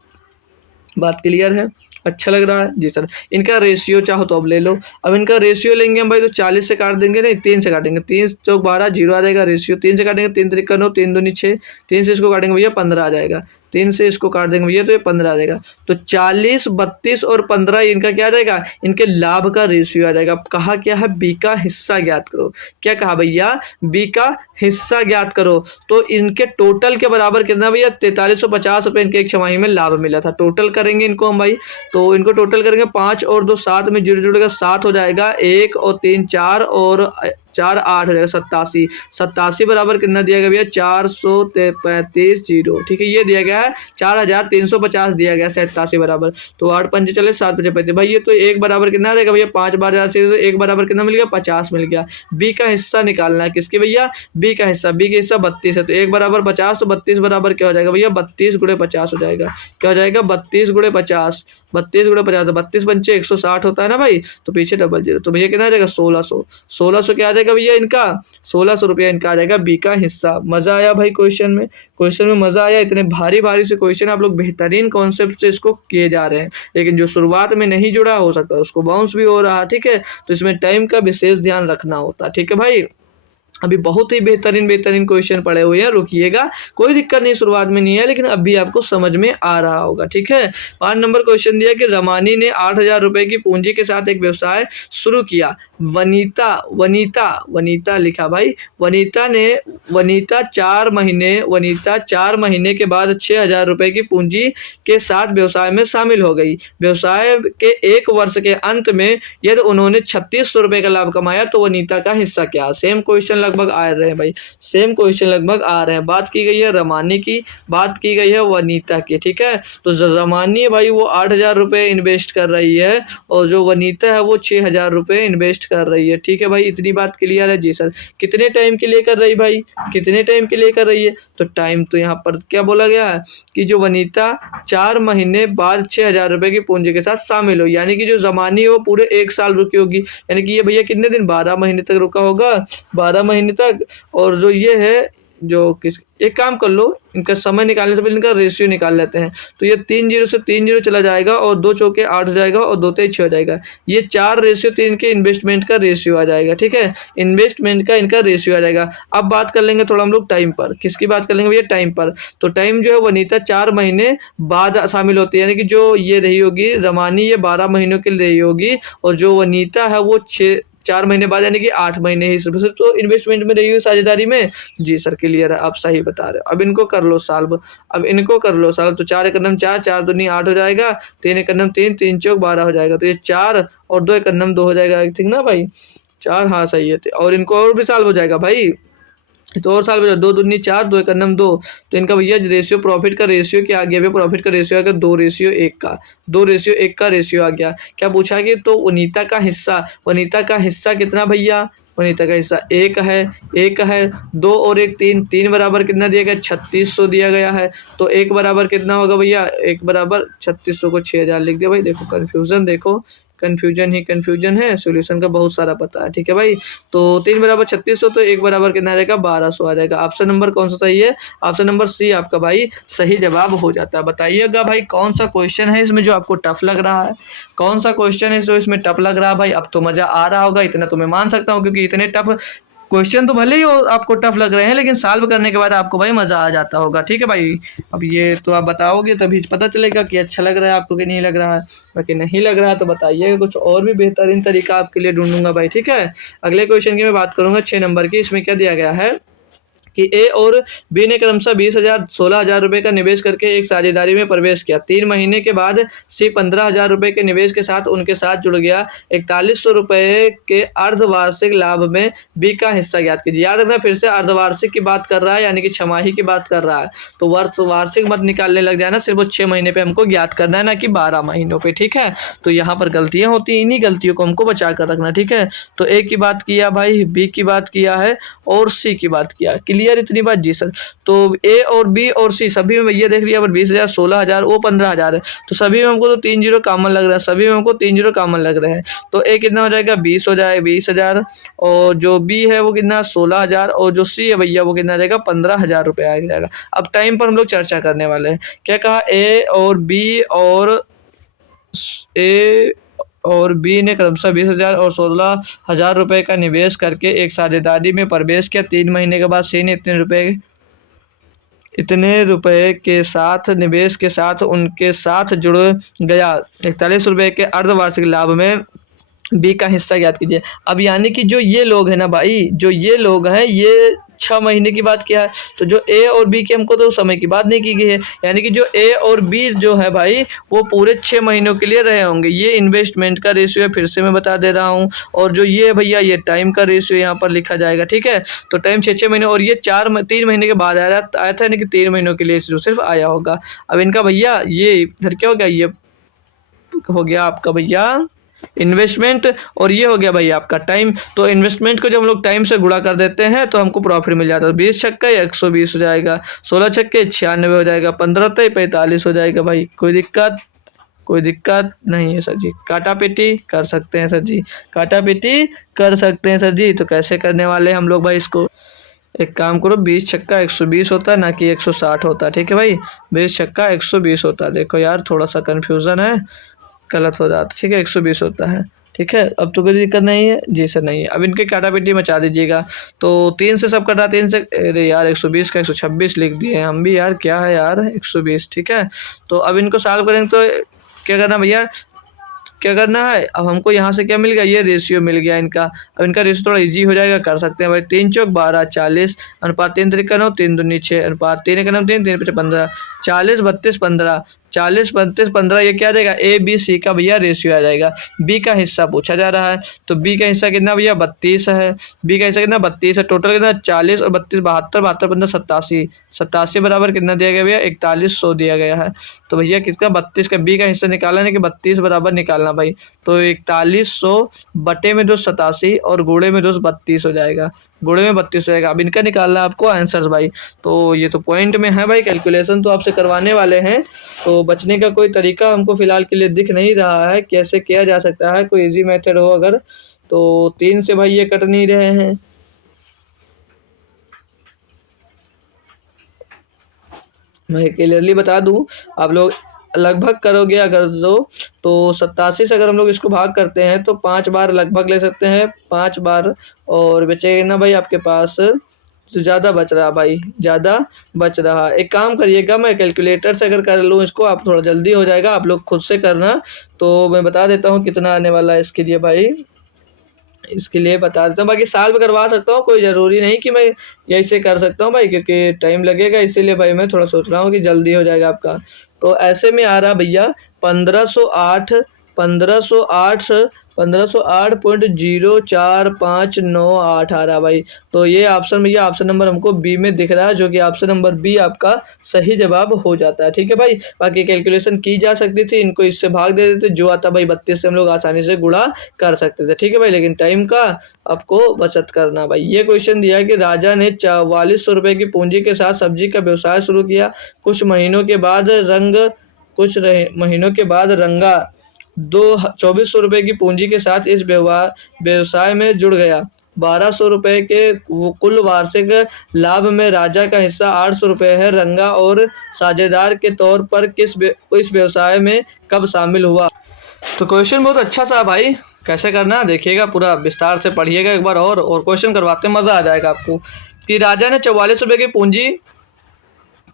बात क्लियर है, अच्छा लग रहा है जी सर। इनका रेशियो चाहो तो अब ले लो। अब इनका रेशियो लेंगे हम भाई तो 40 से काट देंगे, नहीं 3 से काटेंगे, 3 चौक 12 जीरो आ जाएगा। रेशियो 3 से काटेंगे, 3 तरीका 9, 3 दूनी 6, 3 से इसको काटेंगे भैया 15 आ जाएगा। 3 से इसको काट देंगे भैया तो ये 15 आ जाएगा। तो 40, 32 और 15 इनका क्या आ जाएगा, इनके लाभ का रेशियो आ जाएगा। अब कहा क्या है, बी का हिस्सा ज्ञात करो। क्या कहा भैया, बी का हिस्सा ज्ञात करो। तो इनके टोटल के बराबर कितना भैया, 4350 रुपये इनके एक छमाही में लाभ मिला था। टोटल करेंगे इनको हम भाई, तो इनको टोटल करेंगे 5 और 2 7 में जुड़ जुड़ेगा 7 हो जाएगा। 1 और 3 4 और 4 8 हो जाएगा 87। 87 बराबर कितना दिया गया भैया, 435 जीरो। ठीक है, ये दिया गया है 4,350 दिया गया 87 बराबर। तो 8 पंजे चले 7 पंजे 35 भाई, ये तो एक बराबर कितना देगा भैया, 5 बार 4 से एक बराबर कितना मिल गया, 50 मिल गया। बी का हिस्सा निकालना है, किसके भैया, बी का हिस्सा। बी का हिस्सा 32 है, तो एक बराबर 50, तो 32 बराबर क्या हो जाएगा भैया, 32 गुणे 50 हो जाएगा। क्या हो जाएगा, 32 गुणे 50, 32 गुणे 50, 32 पंचे 160 होता है ना भाई, तो पीछे डबल जीरो, तो भैया कितना आ जाएगा 1600। 1600 क्या आ जाएगा भैया इनका, 1600 रुपया इनका आ जाएगा बी का हिस्सा। मजा आया भाई क्वेश्चन में, क्वेश्चन में मजा आया। इतने भारी भारी से क्वेश्चन आप लोग बेहतरीन कॉन्सेप्ट से इसको किए जा रहे हैं, लेकिन जो शुरुआत में नहीं जुड़ा हो सकता है उसको बाउंस भी हो रहा है। ठीक है, तो इसमें टाइम का विशेष ध्यान रखना होता है। ठीक है भाई, अभी बहुत ही बेहतरीन बेहतरीन क्वेश्चन पड़े हुए हैं, रुकिएगा, कोई दिक्कत नहीं, शुरुआत में नहीं है लेकिन अभी आपको समझ में आ रहा होगा। ठीक है, 5 नंबर क्वेश्चन दिया कि रमानी ने 8,000 रुपए की पूंजी के साथ एक व्यवसाय शुरू किया। वनीता वनीता वनीता लिखा भाई, वनीता 4 महीने के बाद 6,000 रुपए की पूंजी के साथ व्यवसाय में शामिल हो गई। व्यवसाय के 1 वर्ष के अंत में यदि उन्होंने 3600 रुपए का लाभ कमाया तो वनीता का हिस्सा क्या। सेम क्वेश्चन लगभग आ रहे हैं भाई, सेम क्वेश्चन लगभग आ रहे हैं। बात की गई है रमानी की, बात की गई है वनीता की। ठीक है, तो रमानी है भाई वो 8,000 रुपए इन्वेस्ट कर रही है और जो वनीता है वो 6,000 रुपए इन्वेस्ट कर रही है। ठीक है भाई, इतनी बात क्लियर है। जी सर, कितने टाइम के लिए कर रही भाई, कितने टाइम के लिए कर रही है, तो टाइम तो यहाँ पर क्या बोला गया है कि जो वनीता 4 महीने बाद 6,000 रुपए की पूंजी के साथ शामिल हो, यानी कि जो जमानी है वो पूरे 1 साल रुकी होगी, यानी कि ये भैया कितने दिन, 12 महीने तक रुका होगा, 12 महीने तक। और जो ये है जो किस, एक काम कर लो, इनका समय निकालने से पहले इनका रेशियो निकाल लेते हैं। तो ये 3 जीरो से 3 जीरो चला जाएगा और 2 चौके 8 हो जाएगा और 2 तेईस 6 हो जाएगा। ये 4:3 के इन्वेस्टमेंट का रेशियो आ जाएगा। ठीक है, इन्वेस्टमेंट का इनका रेशियो आ जाएगा। अब बात कर लेंगे थोड़ा हम लोग टाइम पर, किसकी बात कर लेंगे भैया, टाइम पर। तो टाइम जो है वनीता 4 महीने बाद शामिल होती है, यानी कि जो ये रही होगी रमानी ये 12 महीनों के लिए रही होगी और जो वनीता है वो 4 महीने बाद यानी कि 8 महीने ही सिर्फ तो इन्वेस्टमेंट में रही हुई साझेदारी में। जी सर क्लियर है, आप सही बता रहे हो। अब इनको कर लो सॉल्व, अब इनको कर लो सॉल्व। तो 4 एक नम 4, 4 दूनी 8 हो जाएगा, 3 एक नम 3, 3 चौक 12 हो जाएगा। तो ये 4 और 2 एक नम 2 हो जाएगा, ठीक ना भाई, 4, हाँ सही है। और इनको और भी सॉल्व हो जाएगा भाई, तो और साल बचा, 2 दूनी 4, 2 एक नम 2। तो इनका भैया रेशियो, प्रॉफिट का रेशियो क्या आ गया भैया, प्रॉफिट का रेशियो आ गया 2:1 का, 2:1 का रेशियो आ गया। क्या पूछा कि तो वनीता का हिस्सा, वनीता का हिस्सा कितना भैया, वनीता का हिस्सा 1 है, 1 है, 2 और 1 3, 3 बराबर कितना दिया गया, 3600 दिया गया है। तो 1 बराबर कितना होगा भैया, 1 बराबर 3600 को 6000 लिख दिया भाई। देखो कन्फ्यूजन, देखो कन्फ्यूजन ही कन्फ्यूजन है, सॉल्यूशन का बहुत सारा पता है। ठीक है भाई, तो 3 बराबर 3600, तो 1 बराबर कितना आ जाएगा, 1200 आ जाएगा। ऑप्शन नंबर कौन सा सही है, ऑप्शन नंबर सी आपका भाई सही जवाब हो जाता है। बताइएगा भाई कौन सा क्वेश्चन है इसमें जो आपको टफ लग रहा है, कौन सा क्वेश्चन है जो इसमें टफ लग रहा है भाई। अब तो मजा आ रहा होगा, इतना तो मैं मान सकता हूँ, क्योंकि इतने टफ क्वेश्चन तो भले ही आपको टफ लग रहे हैं लेकिन सॉल्व करने के बाद आपको भाई मजा आ जाता होगा। ठीक है भाई, अब ये तो आप बताओगे तभी पता चलेगा कि अच्छा लग रहा है आपको कि नहीं लग रहा है। बाकी नहीं लग रहा है तो बताइएगा, कुछ और भी बेहतरीन तरीका आपके लिए ढूंढूंगा भाई। ठीक है, अगले क्वेश्चन की मैं बात करूंगा 6 नंबर की। इसमें क्या दिया गया है कि ए और बी ने क्रमशः 20,000 16,000 रुपए का निवेश करके एक साझेदारी में प्रवेश किया। 3 महीने के बाद सी 15,000 रुपए के निवेश के साथ उनके साथ जुड़ गया। 4100 रुपए के अर्धवार्षिक लाभ में बी का हिस्सा ज्ञात कीजिए। याद रखना फिर से अर्धवार्षिक की बात कर रहा है, यानी कि छमाही की बात कर रहा है, तो वार्षिक मत निकालने लग जाना, सिर्फ वो 6 महीने पे हमको ज्ञात करना है, ना कि 12 महीनों पे। ठीक है, तो यहाँ पर गलतियां होती हैं, इन्हीं गलतियों को हमको बचा कर रखना। ठीक है, तो ए की बात किया भाई, बी की बात किया है और सी की बात किया। क्लियर इतनी बात, जी सर। तो ए और बी और सी सभी में भैया देख लिया, पर 20,000 16,000 वो 15,000 है, तो सभी में हमको तो 3 जीरो कॉमन लग रहा है, सभी में हमको 3 जीरो कॉमन लग रहे हैं। तो ए कितना हो जाएगा, 20 हो जाएगा, 20,000, और जो बी है वो कितना 16,000, और जो सी है भैया वो कितना आ जाएगा 15,000 रुपये आ जाएगा। अब टाइम पर हम लोग चर्चा करने वाले हैं। क्या कहा, ए और बी ने क्रमशः 20,000 और 16,000 रुपए का निवेश करके एक साझेदारी में प्रवेश किया। 3 महीने के बाद सी ने इतने रुपए के साथ निवेश के साथ उनके साथ जुड़ गया। 41 रुपए के अर्धवार्षिक लाभ में बी का हिस्सा ज्ञात कीजिए। अब यानी कि जो ये लोग हैं ना भाई, जो ये लोग हैं, ये 6 महीने की बात किया है, तो जो ए और बी की हमको तो समय की बात नहीं की गई है, यानी कि जो ए और बी जो है भाई वो पूरे 6 महीनों के लिए रहे होंगे। ये इन्वेस्टमेंट का रेशियो है, फिर से मैं बता दे रहा हूँ, और जो ये भैया ये टाइम का रेशियो यहाँ पर लिखा जाएगा। ठीक है, तो टाइम 6 महीने, और ये 3 महीने के बाद आया था, यानी कि 3 महीनों के लिए सिर्फ आया होगा। अब इनका भैया ये इधर क्या हो गया, ये हो गया आपका भैया इन्वेस्टमेंट, और ये हो गया भाई आपका टाइम। तो इन्वेस्टमेंट को जब हम लोग टाइम से गुणा कर देते हैं तो हमको प्रॉफिट मिल जाता है। 20 छक्के 120 हो जाएगा, 16 छक्के 96 हो जाएगा, 15 तय 45 हो जाएगा भाई। कोई दिक्कत नहीं है सर जी। काटा पेटी कर सकते हैं सर जी, काटा पेटी कर सकते हैं सर जी। तो कैसे करने वाले हम लोग भाई इसको, एक काम करो, 20 छक्का 120 होता है, ना कि 160 होता है। ठीक है भाई, 20 छक्का 120 होता है। देखो यार थोड़ा सा कन्फ्यूज़न है, गलत हो जाता। ठीक है, 120 होता है। ठीक है, अब तो कोई दिक्कत नहीं है जी सर, नहीं है। अब इनके काटापीटी मचा दीजिएगा। तो 3 से सब कटा, 3 से, अरे यार 120 का 126 लिख दिए हम भी यार, क्या है यार 120, ठीक है। तो अब इनको सॉल्व करेंगे तो क्या करना भैया, क्या करना है, अब हमको यहाँ से क्या मिल गया, ये रेशियो मिल गया इनका। अब इनका रेशियो थोड़ा इजी हो जाएगा, कर सकते हैं भाई। 3 चौक 12 40, अनुपात 3 तरीका 9, 3 दूनी 6, अनुपात 3 एक 9 3 3 5 15, 40 32 15, 40 32 15, ये क्या आ जाएगा, ए बी सी का भैया रेशियो आ जाएगा। बी का हिस्सा पूछा जा रहा है, तो बी का हिस्सा कितना भैया 32 है। बी का हिस्सा कितना 32 है, टोटल कितना 40 और 32 72, 72 15 87, 87 बराबर कितना दिया गया भैया 4100 दिया गया है। तो भैया किसका 32 का बी का हिस्सा निकालना है कि 32 बराबर निकालना भाई। तो 4100 बटे में 287 और गुणे में 232 हो जाएगा, गुणे में 32 हो जाएगा। अब इनका निकालना है आपको आंसर्स भाई। तो ये तो पॉइंट में है भाई, कैलकुलेशन तो आपसे करवाने वाले हैं। तो बचने का कोई तरीका हमको फिलहाल के लिए दिख नहीं रहा है, कैसे किया जा सकता है, कोई इजी मेथड हो अगर। तो 3 से भाई ये कट नहीं रहे हैं। मैं क्लियरली बता दूं, आप लोग लगभग करोगे अगर तो 87 से अगर हम लोग इसको भाग करते हैं तो 5 बार लगभग ले सकते हैं, 5 बार। और बचेगा ना भाई आपके पास, तो ज़्यादा बच रहा भाई, ज़्यादा बच रहा। एक काम करिएगा, मैं कैलकुलेटर से अगर कर लूँ इसको, आप थोड़ा जल्दी हो जाएगा, आप लोग खुद से करना। तो मैं बता देता हूँ कितना आने वाला है इसके लिए भाई, इसके लिए बता देता हूँ। बाकी साल में करवा सकता हूँ, कोई ज़रूरी नहीं कि मैं यही से कर सकता हूँ भाई, क्योंकि टाइम लगेगा, इसीलिए भाई मैं थोड़ा सोच रहा हूँ कि जल्दी हो जाएगा आपका। तो ऐसे में आ रहा भैया 1508, 1508, 1508.0459 आ रहा भाई। तो ये ऑप्शन भैया, ऑप्शन नंबर हमको बी में दिख रहा है, जो कि ऑप्शन नंबर बी आपका सही जवाब हो जाता है, ठीक है भाई। बाकी कैलकुलेशन की जा सकती थी, इनको इससे भाग दे देते, जो आता भाई 32 से हम लोग आसानी से गुणा कर सकते थे, ठीक है भाई। लेकिन टाइम का आपको बचत करना भाई। ये क्वेश्चन दिया है कि राजा ने 4400 रुपये की पूंजी के साथ सब्जी का व्यवसाय शुरू किया। कुछ महीनों के बाद रंगा 2400 रुपये की पूंजी के साथ इस व्यवसाय में जुड़ गया। 1200 रुपये के कुल वार्षिक लाभ में राजा का हिस्सा 800 रुपये है। रंगा और साझेदार के तौर पर इस व्यवसाय में कब शामिल हुआ। तो क्वेश्चन बहुत अच्छा सा भाई, कैसे करना देखिएगा, पूरा विस्तार से पढ़िएगा एक बार। और क्वेश्चन करवाते मज़ा आ जाएगा आपको। कि राजा ने 44 रुपये की पूंजी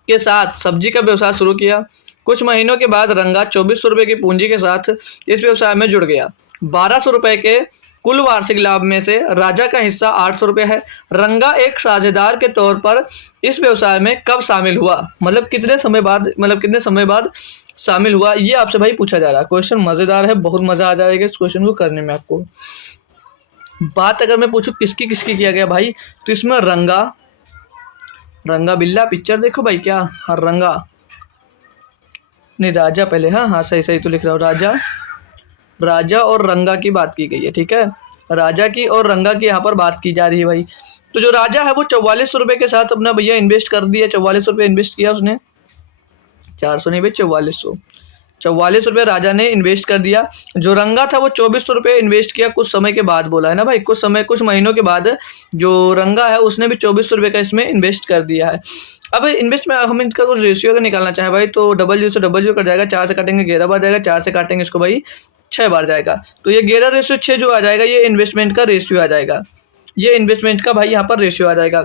के साथ सब्जी का व्यवसाय शुरू किया। कुछ महीनों के बाद रंगा 2400 रुपये की पूंजी के साथ इस व्यवसाय में जुड़ गया। 1200 रुपये के कुल वार्षिक लाभ में से राजा का हिस्सा 800 रुपये है। रंगा एक साझेदार के तौर पर इस व्यवसाय में कब शामिल हुआ, मतलब कितने समय बाद शामिल हुआ, ये आपसे भाई पूछा जा रहा है। क्वेश्चन मज़ेदार है, बहुत मज़ा आ जाएगा इस क्वेश्चन को करने में आपको। बात अगर मैं पूछूं किसकी किसकी किया गया भाई, तो इसमें रंगा बिल्ला पिक्चर देखो भाई, क्या हाँ रंगा नहीं राजा पहले, हाँ सही तो लिख रहा हूँ। राजा और रंगा की बात की गई है, ठीक है। राजा की और रंगा की यहाँ पर बात की जा रही है भाई। तो जो राजा है वो 4400 रुपये के साथ अपना भैया इन्वेस्ट कर दिया, 4400 रुपये इन्वेस्ट किया उसने, 400 नहीं भाई 4400 रुपये राजा ने इन्वेस्ट कर दिया। जो रंगा था वो 2400 रुपये इन्वेस्ट किया कुछ समय के बाद, बोला है ना भाई, कुछ महीनों के बाद जो रंगा है उसने भी 2400 रुपये का इसमें इन्वेस्ट कर दिया है। अब इन्वेस्ट में हम इनका कुछ रेशियो अगर निकालना चाहे भाई, तो डबल से डबल कट जाएगा, 4 से काटेंगे 11 बार जाएगा, 4 से काटेंगे इसको भाई 6 बार जाएगा। तो ये 11:6 जो आ जाएगा, ये इन्वेस्टमेंट का रेशियो आ जाएगा, ये इन्वेस्टमेंट का भाई यहाँ पर रेशियो आ जाएगा।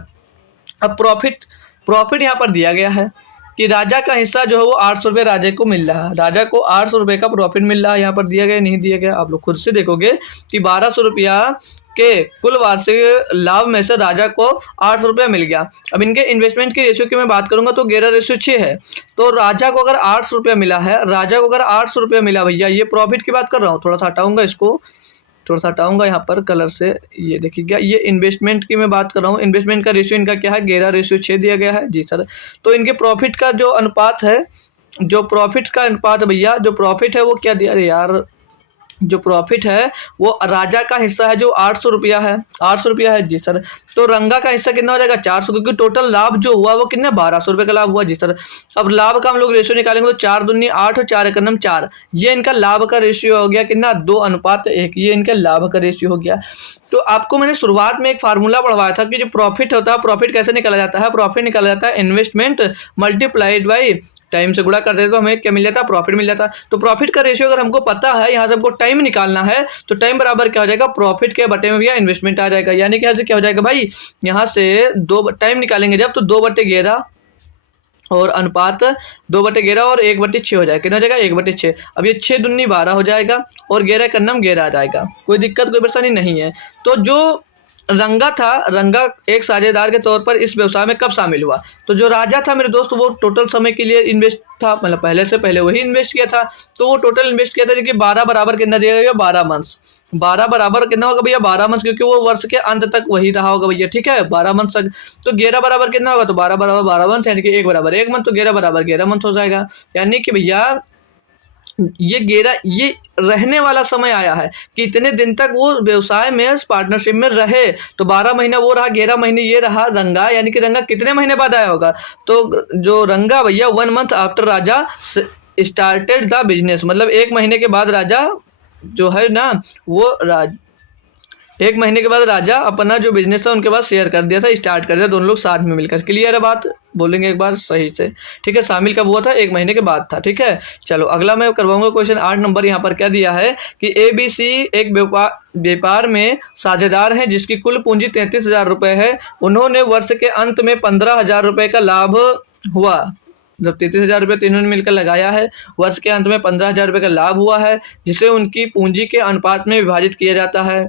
अब प्रॉफिट यहाँ पर दिया गया है कि राजा का हिस्सा जो है वो 800 रुपये राजा को मिल रहा है, राजा को 800 रुपये का प्रॉफिट मिल रहा है। यहाँ पर दिया गया नहीं दिया गया, आप लोग खुद से देखोगे कि 1200 रुपया के कुल वार्षिक लाभ में से राजा को 800 रुपया मिल गया। अब इनके इन्वेस्टमेंट के रेशियो की मैं बात करूंगा तो 11:6 है। तो राजा को अगर 800 रुपया मिला है, भैया, ये प्रॉफिट की बात कर रहा हूँ, थोड़ा सा हटाऊंगा यहाँ पर कलर से, ये देखिएगा, ये इन्वेस्टमेंट की मैं बात कर रहा हूँ। इन्वेस्टमेंट का रेशियो इनका क्या है, 11:6 दिया गया है जी सर। तो इनके प्रॉफिट का जो अनुपात है, भैया, जो प्रॉफिट है वो क्या दिया, अरे यार, जो प्रॉफिट है वो राजा का हिस्सा है जो 800 रुपया है जी सर। तो रंगा का हिस्सा कितना हो जाएगा 400, क्योंकि टोटल लाभ जो हुआ वो कितना 1200 रुपये का लाभ हुआ जी सर। अब लाभ का हम लोग रेशियो निकालेंगे तो 4 दूनी 8 और 4 एक 4, ये इनका लाभ का रेशियो हो गया कितना 2:1, ये इनका लाभ का रेशियो हो गया। तो आपको मैंने शुरुआत में एक फार्मूला पढ़वाया था कि जो प्रॉफिट होता है, प्रॉफिट कैसे निकाला जाता है, प्रॉफिट निकाला जाता है इन्वेस्टमेंट मल्टीप्लाइड बाई टाइम से गुणा करते हैं तो हमें क्या मिल जाता है, प्रॉफिट मिल जाता है। तो प्रॉफिट का रेशियो अगर हमको पता है, यहाँ से हमको टाइम निकालना है, तो टाइम बराबर क्या हो जाएगा, प्रॉफिट के बटे में भैया इन्वेस्टमेंट आ जाएगा। यानी कि यहाँ से क्या हो जाएगा भाई, यहाँ से दो टाइम निकालेंगे जब, तो 2/11 और अनुपात 2/11 और 1/6 हो जाएगा। कितना हो जाएगा, 1/6। अब ये 6 दूनी 12 हो जाएगा और 11 का नाम 11 आ जाएगा। कोई दिक्कत कोई परेशानी नहीं है। तो जो रंगा था, रंगा एक साझेदार के तौर पर इस व्यवसाय में कब शामिल हुआ? तो जो राजा था मेरे दोस्त, वो टोटल समय के लिए इन्वेस्ट था, मतलब पहले से पहले वही इन्वेस्ट किया था। तो वो टोटल इन्वेस्ट किया था, देखिए 12 बराबर कितना दिया गया, 12 मंथ्स। 12 बराबर कितना होगा भैया, 12 मंथ, क्योंकि वो वर्ष के अंत तक वही रहा होगा भैया, ठीक है, 12 मंथ तक। तो 11 बराबर कितना होगा, तो 12 बराबर 12 मंथ, यानी कि 1 बराबर 1 मंथ, तो 11 बराबर 11 मंथ हो जाएगा। यानी कि भैया ये 11 ये रहने वाला समय आया है कि इतने दिन तक वो व्यवसाय में पार्टनरशिप में रहे। तो 12 महीना वो रहा, 11 महीने ये रहा रंगा। यानी कि रंगा कितने महीने बाद आया होगा, तो जो रंगा भैया 1 month after Raja started the business, मतलब 1 महीने के बाद राजा जो है ना, वो 1 महीने के बाद राजा अपना जो बिजनेस था उनके पास शेयर कर दिया था, स्टार्ट कर दिया, दोनों लोग साथ में मिलकर। क्लियर है बात, बोलेंगे एक बार सही से, ठीक है। शामिल कब हुआ था, 1 महीने के बाद था, ठीक है। चलो अगला मैं करवाऊंगा क्वेश्चन 8 नंबर। यहाँ पर क्या दिया है कि ABC एक व्यापार में साझेदार हैं जिसकी कुल पूंजी 33,000 रुपये है। उन्होंने वर्ष के अंत में 15,000 रुपये का लाभ हुआ, मतलब 33,000 रुपये तीनों ने मिलकर लगाया है। वर्ष के अंत में 15,000 रुपये का लाभ हुआ है, जिसे उनकी पूंजी के अनुपात में विभाजित किया जाता है।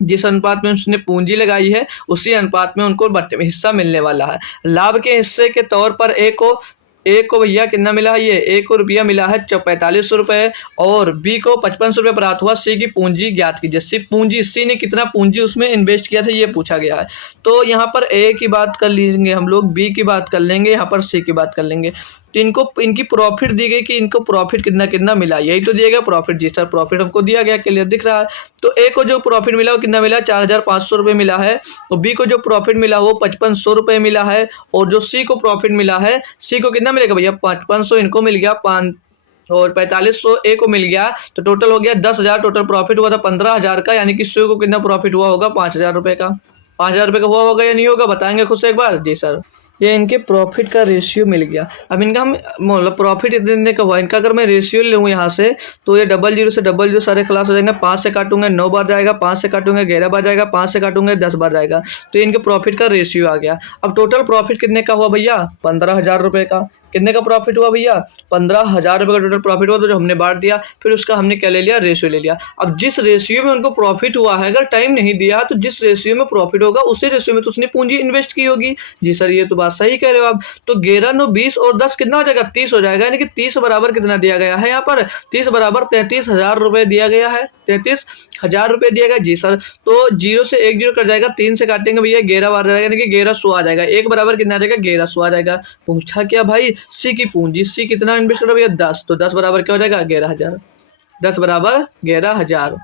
जिस अनुपात में उसने पूंजी लगाई है उसी अनुपात में उनको हिस्सा मिलने वाला है। लाभ के हिस्से के तौर पर ए को भैया कितना मिला है, ये ए को रुपया मिला है 4500 रुपये, और बी को 5500 रुपये प्राप्त हुआ। सी की पूंजी ज्ञात कीजिए। सी पूंजी, सी ने कितना पूंजी उसमें इन्वेस्ट किया था, ये पूछा गया है। तो यहाँ पर ए की बात कर लेंगे हम लोग, बी की बात कर लेंगे, यहाँ पर सी की बात कर लेंगे। तो इनको इनकी प्रॉफिट दी गई कि इनको प्रॉफिट कितना कितना मिला, यही तो दिया गया प्रॉफिट। जी सर, प्रॉफिट हमको दिया गया, क्लियर दिख रहा है। तो ए को जो प्रॉफिट मिला वो कितना मिला, 4,500 रुपये मिला है। और बी को जो प्रॉफिट मिला वो 5500 रुपये मिला है। और जो सी को प्रॉफिट मिला है, सी को कितना मिलेगा भैया, 5500 इनको मिल गया, 5 और 4500 ए को मिल गया। तो टोटल हो गया 10,000। टोटल प्रॉफिट हुआ था 15,000 का, यानी कि सी को कितना प्रॉफिट हुआ होगा, 5,000 रुपये का। 5,000 रुपये का हुआ होगा या नहीं होगा, बताएंगे खुद से एक बार। जी सर, ये इनके प्रॉफिट का रेशियो मिल गया। अब इनका हम मतलब प्रॉफिट इतने का हुआ, इनका अगर मैं रेशियो लूँ यहाँ से, तो ये 00 से 00 सारे खलास हो जाएंगे। 5 से काटूंगा 9 बार जाएगा, 5 से काटूंगा 11 बार जाएगा, 5 से काटूंगा 10 बार जाएगा। तो इनके प्रॉफिट का रेशियो आ गया। अब टोटल प्रॉफिट कितने का हुआ भैया, 15,000 रुपये का। कितने का प्रॉफिट हुआ भैया, 15,000 रुपये का टोटल प्रॉफिट हुआ। तो जो हमने बांट दिया, फिर उसका हमने क्या ले लिया, रेशियो ले लिया। अब जिस रेशियो में उनको प्रॉफिट हुआ है, अगर टाइम नहीं दिया तो जिस रेशियो में प्रॉफिट होगा उसी रेशियो में तो उसने पूंजी इन्वेस्ट की होगी। जी सर, ये तो बात सही कह रहे हो आप। तो 11, 9, 20 और 10 कितना हो जाएगा, 30 हो जाएगा। यानी कि 30 बराबर कितना दिया गया है, यहाँ पर 30 बराबर 33,000 रुपये दिया गया है। 33,000 रुपये दिया गया। जी सर, तो 0 से 1 0 कट जाएगा, 3 से काटेंगे भैया 11 बार जाएगा, यानी कि 1100 आ जाएगा। 1 बराबर कितना आ जाएगा, 1100 आ जाएगा। पूछा क्या भाई, सी की पूंजी, सी कितना इन्वेस्ट कर रहा है भैया, 10। तो 10 बराबर क्या हो जाएगा, 11,000। 10 बराबर 11,000।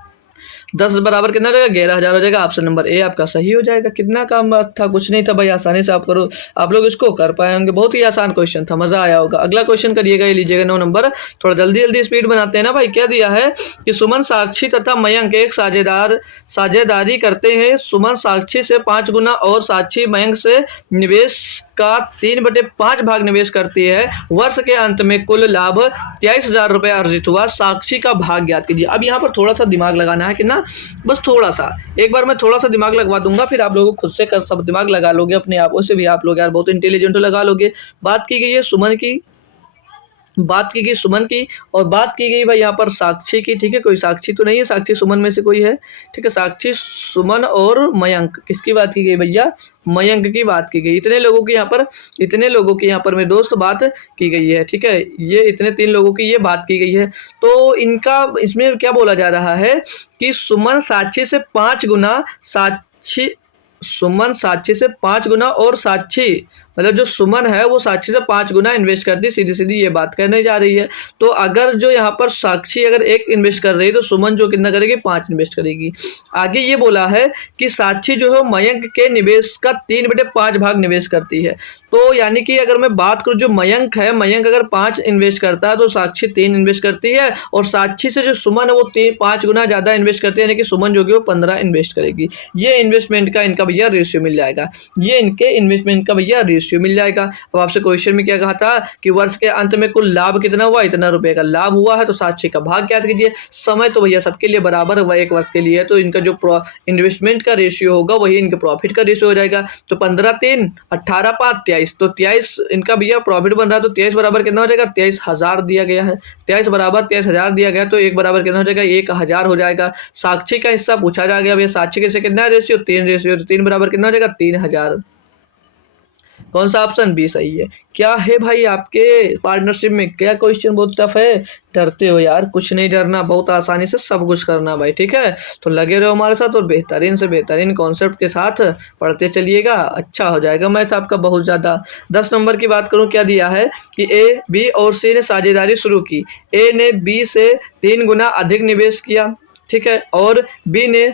10 बराबर कितना हो जाएगा, 11,000 हो जाएगा। ऑप्शन नंबर ए आपका सही हो जाएगा। कितना काम था, कुछ नहीं था भाई, आसानी से आप करो, आप लोग इसको कर पाए होंगे। बहुत ही आसान क्वेश्चन था, मजा आया होगा। अगला क्वेश्चन करिएगा, ये लीजिएगा 9 नंबर। थोड़ा जल्दी जल्दी स्पीड बनाते हैं ना भाई। क्या दिया है कि सुमन, साक्षी तथा मयंक एक साझेदारी करते हैं। सुमन साक्षी से 5 गुना और साक्षी मयंक से निवेश का 3/5 भाग निवेश करती है। वर्ष के अंत में कुल लाभ 23,000 रुपये अर्जित हुआ। साक्षी का भाग ज्ञात कीजिए। अब यहाँ पर थोड़ा सा दिमाग लगाना है कि ना, बस थोड़ा सा, एक बार मैं थोड़ा सा दिमाग लगवा दूंगा, फिर आप लोगों को खुद से सब दिमाग लगा लोगे अपने आप। उससे भी आप लोग यार बहुत इंटेलिजेंट लगा लोगे। बात की गई है सुमन की, बात की गई सुमन की, और बात की गई भाई यहाँ पर साक्षी की, ठीक है। कोई साक्षी तो नहीं है, साक्षी सुमन में से कोई है, ठीक है। साक्षी, सुमन और मयंक, किसकी बात की गई भैया, मयंक की बात की गई। इतने लोगों की यहाँ पर मेरे दोस्त बात की गई है, ठीक है। ये इतने 3 लोगों की ये बात की गई है। तो इनका इसमें क्या बोला जा रहा है कि सुमन साक्षी से 5 गुना, सुमन साक्षी से 5 गुना और साक्षी, मतलब जो सुमन है वो साक्षी से 5 गुना इन्वेस्ट करती, सीधी सीधी ये बात करने जा रही है। तो अगर जो यहाँ पर साक्षी अगर 1 इन्वेस्ट कर रही है, तो सुमन जो कितना करेगी, 5 इन्वेस्ट करेगी। आगे ये बोला है कि साक्षी जो है मयंक के निवेश का 3/5 भाग निवेश करती है। तो यानी कि अगर मैं बात करूँ, जो मयंक है, मयंक अगर 5 इन्वेस्ट करता है तो साक्षी 3 इन्वेस्ट करती है, और साक्षी से जो सुमन है वो 5 गुना ज़्यादा इन्वेस्ट करती है, यानी कि सुमन जो कि वो 15 इन्वेस्ट करेगी। ये इन्वेस्टमेंट का इनका भैया रेशियो मिल जाएगा। ये इनके इन्वेस्टमेंट का भैया रेशियो रेशियो मिल जाएगा। अब आपसे क्वेश्चन में क्या कहा था कि वर्ष के अंत में कुल लाभ कितना हुआ, इतना रुपए का लाभ हुआ है, तो 7/6 का भाग ज्ञात कीजिए। समय तो भैया सबके लिए बराबर हुआ, एक वर्ष के लिए, तो इनका जो इन्वेस्टमेंट का रेशियो होगा वही इनके प्रॉफिट का रेशियो हो जाएगा। तो 15/3 18/5 23, तो 23 इनका भैया प्रॉफिट बन रहा है, तो 23 बराबर कितना हो जाएगा, 23,000 दिया गया है। 23 बराबर 23,000 दिया गया, तो 1 बराबर कितना हो जाएगा, 1,000 हो जाएगा। साक्षी का हिस्सा पूछा जा गया भैया, साक्षी के से कितना रेशियो, 3 रेशियो, तो 3 बराबर कितना हो जाएगा, 3,000। कौन सा ऑप्शन बी सही है। क्या है भाई आपके पार्टनरशिप में, क्या क्वेश्चन बहुत टफ है, डरते हो यार, कुछ नहीं डरना, बहुत आसानी से सब कुछ करना भाई, ठीक है। तो लगे रहो हमारे साथ और बेहतरीन से बेहतरीन कॉन्सेप्ट के साथ पढ़ते चलिएगा, अच्छा हो जाएगा मैथ आपका बहुत ज़्यादा। 10 नंबर की बात करूं, क्या दिया है कि ए, बी और सी ने साझेदारी शुरू की। ए ने बी से 3 गुना अधिक निवेश किया, ठीक है, और बी ने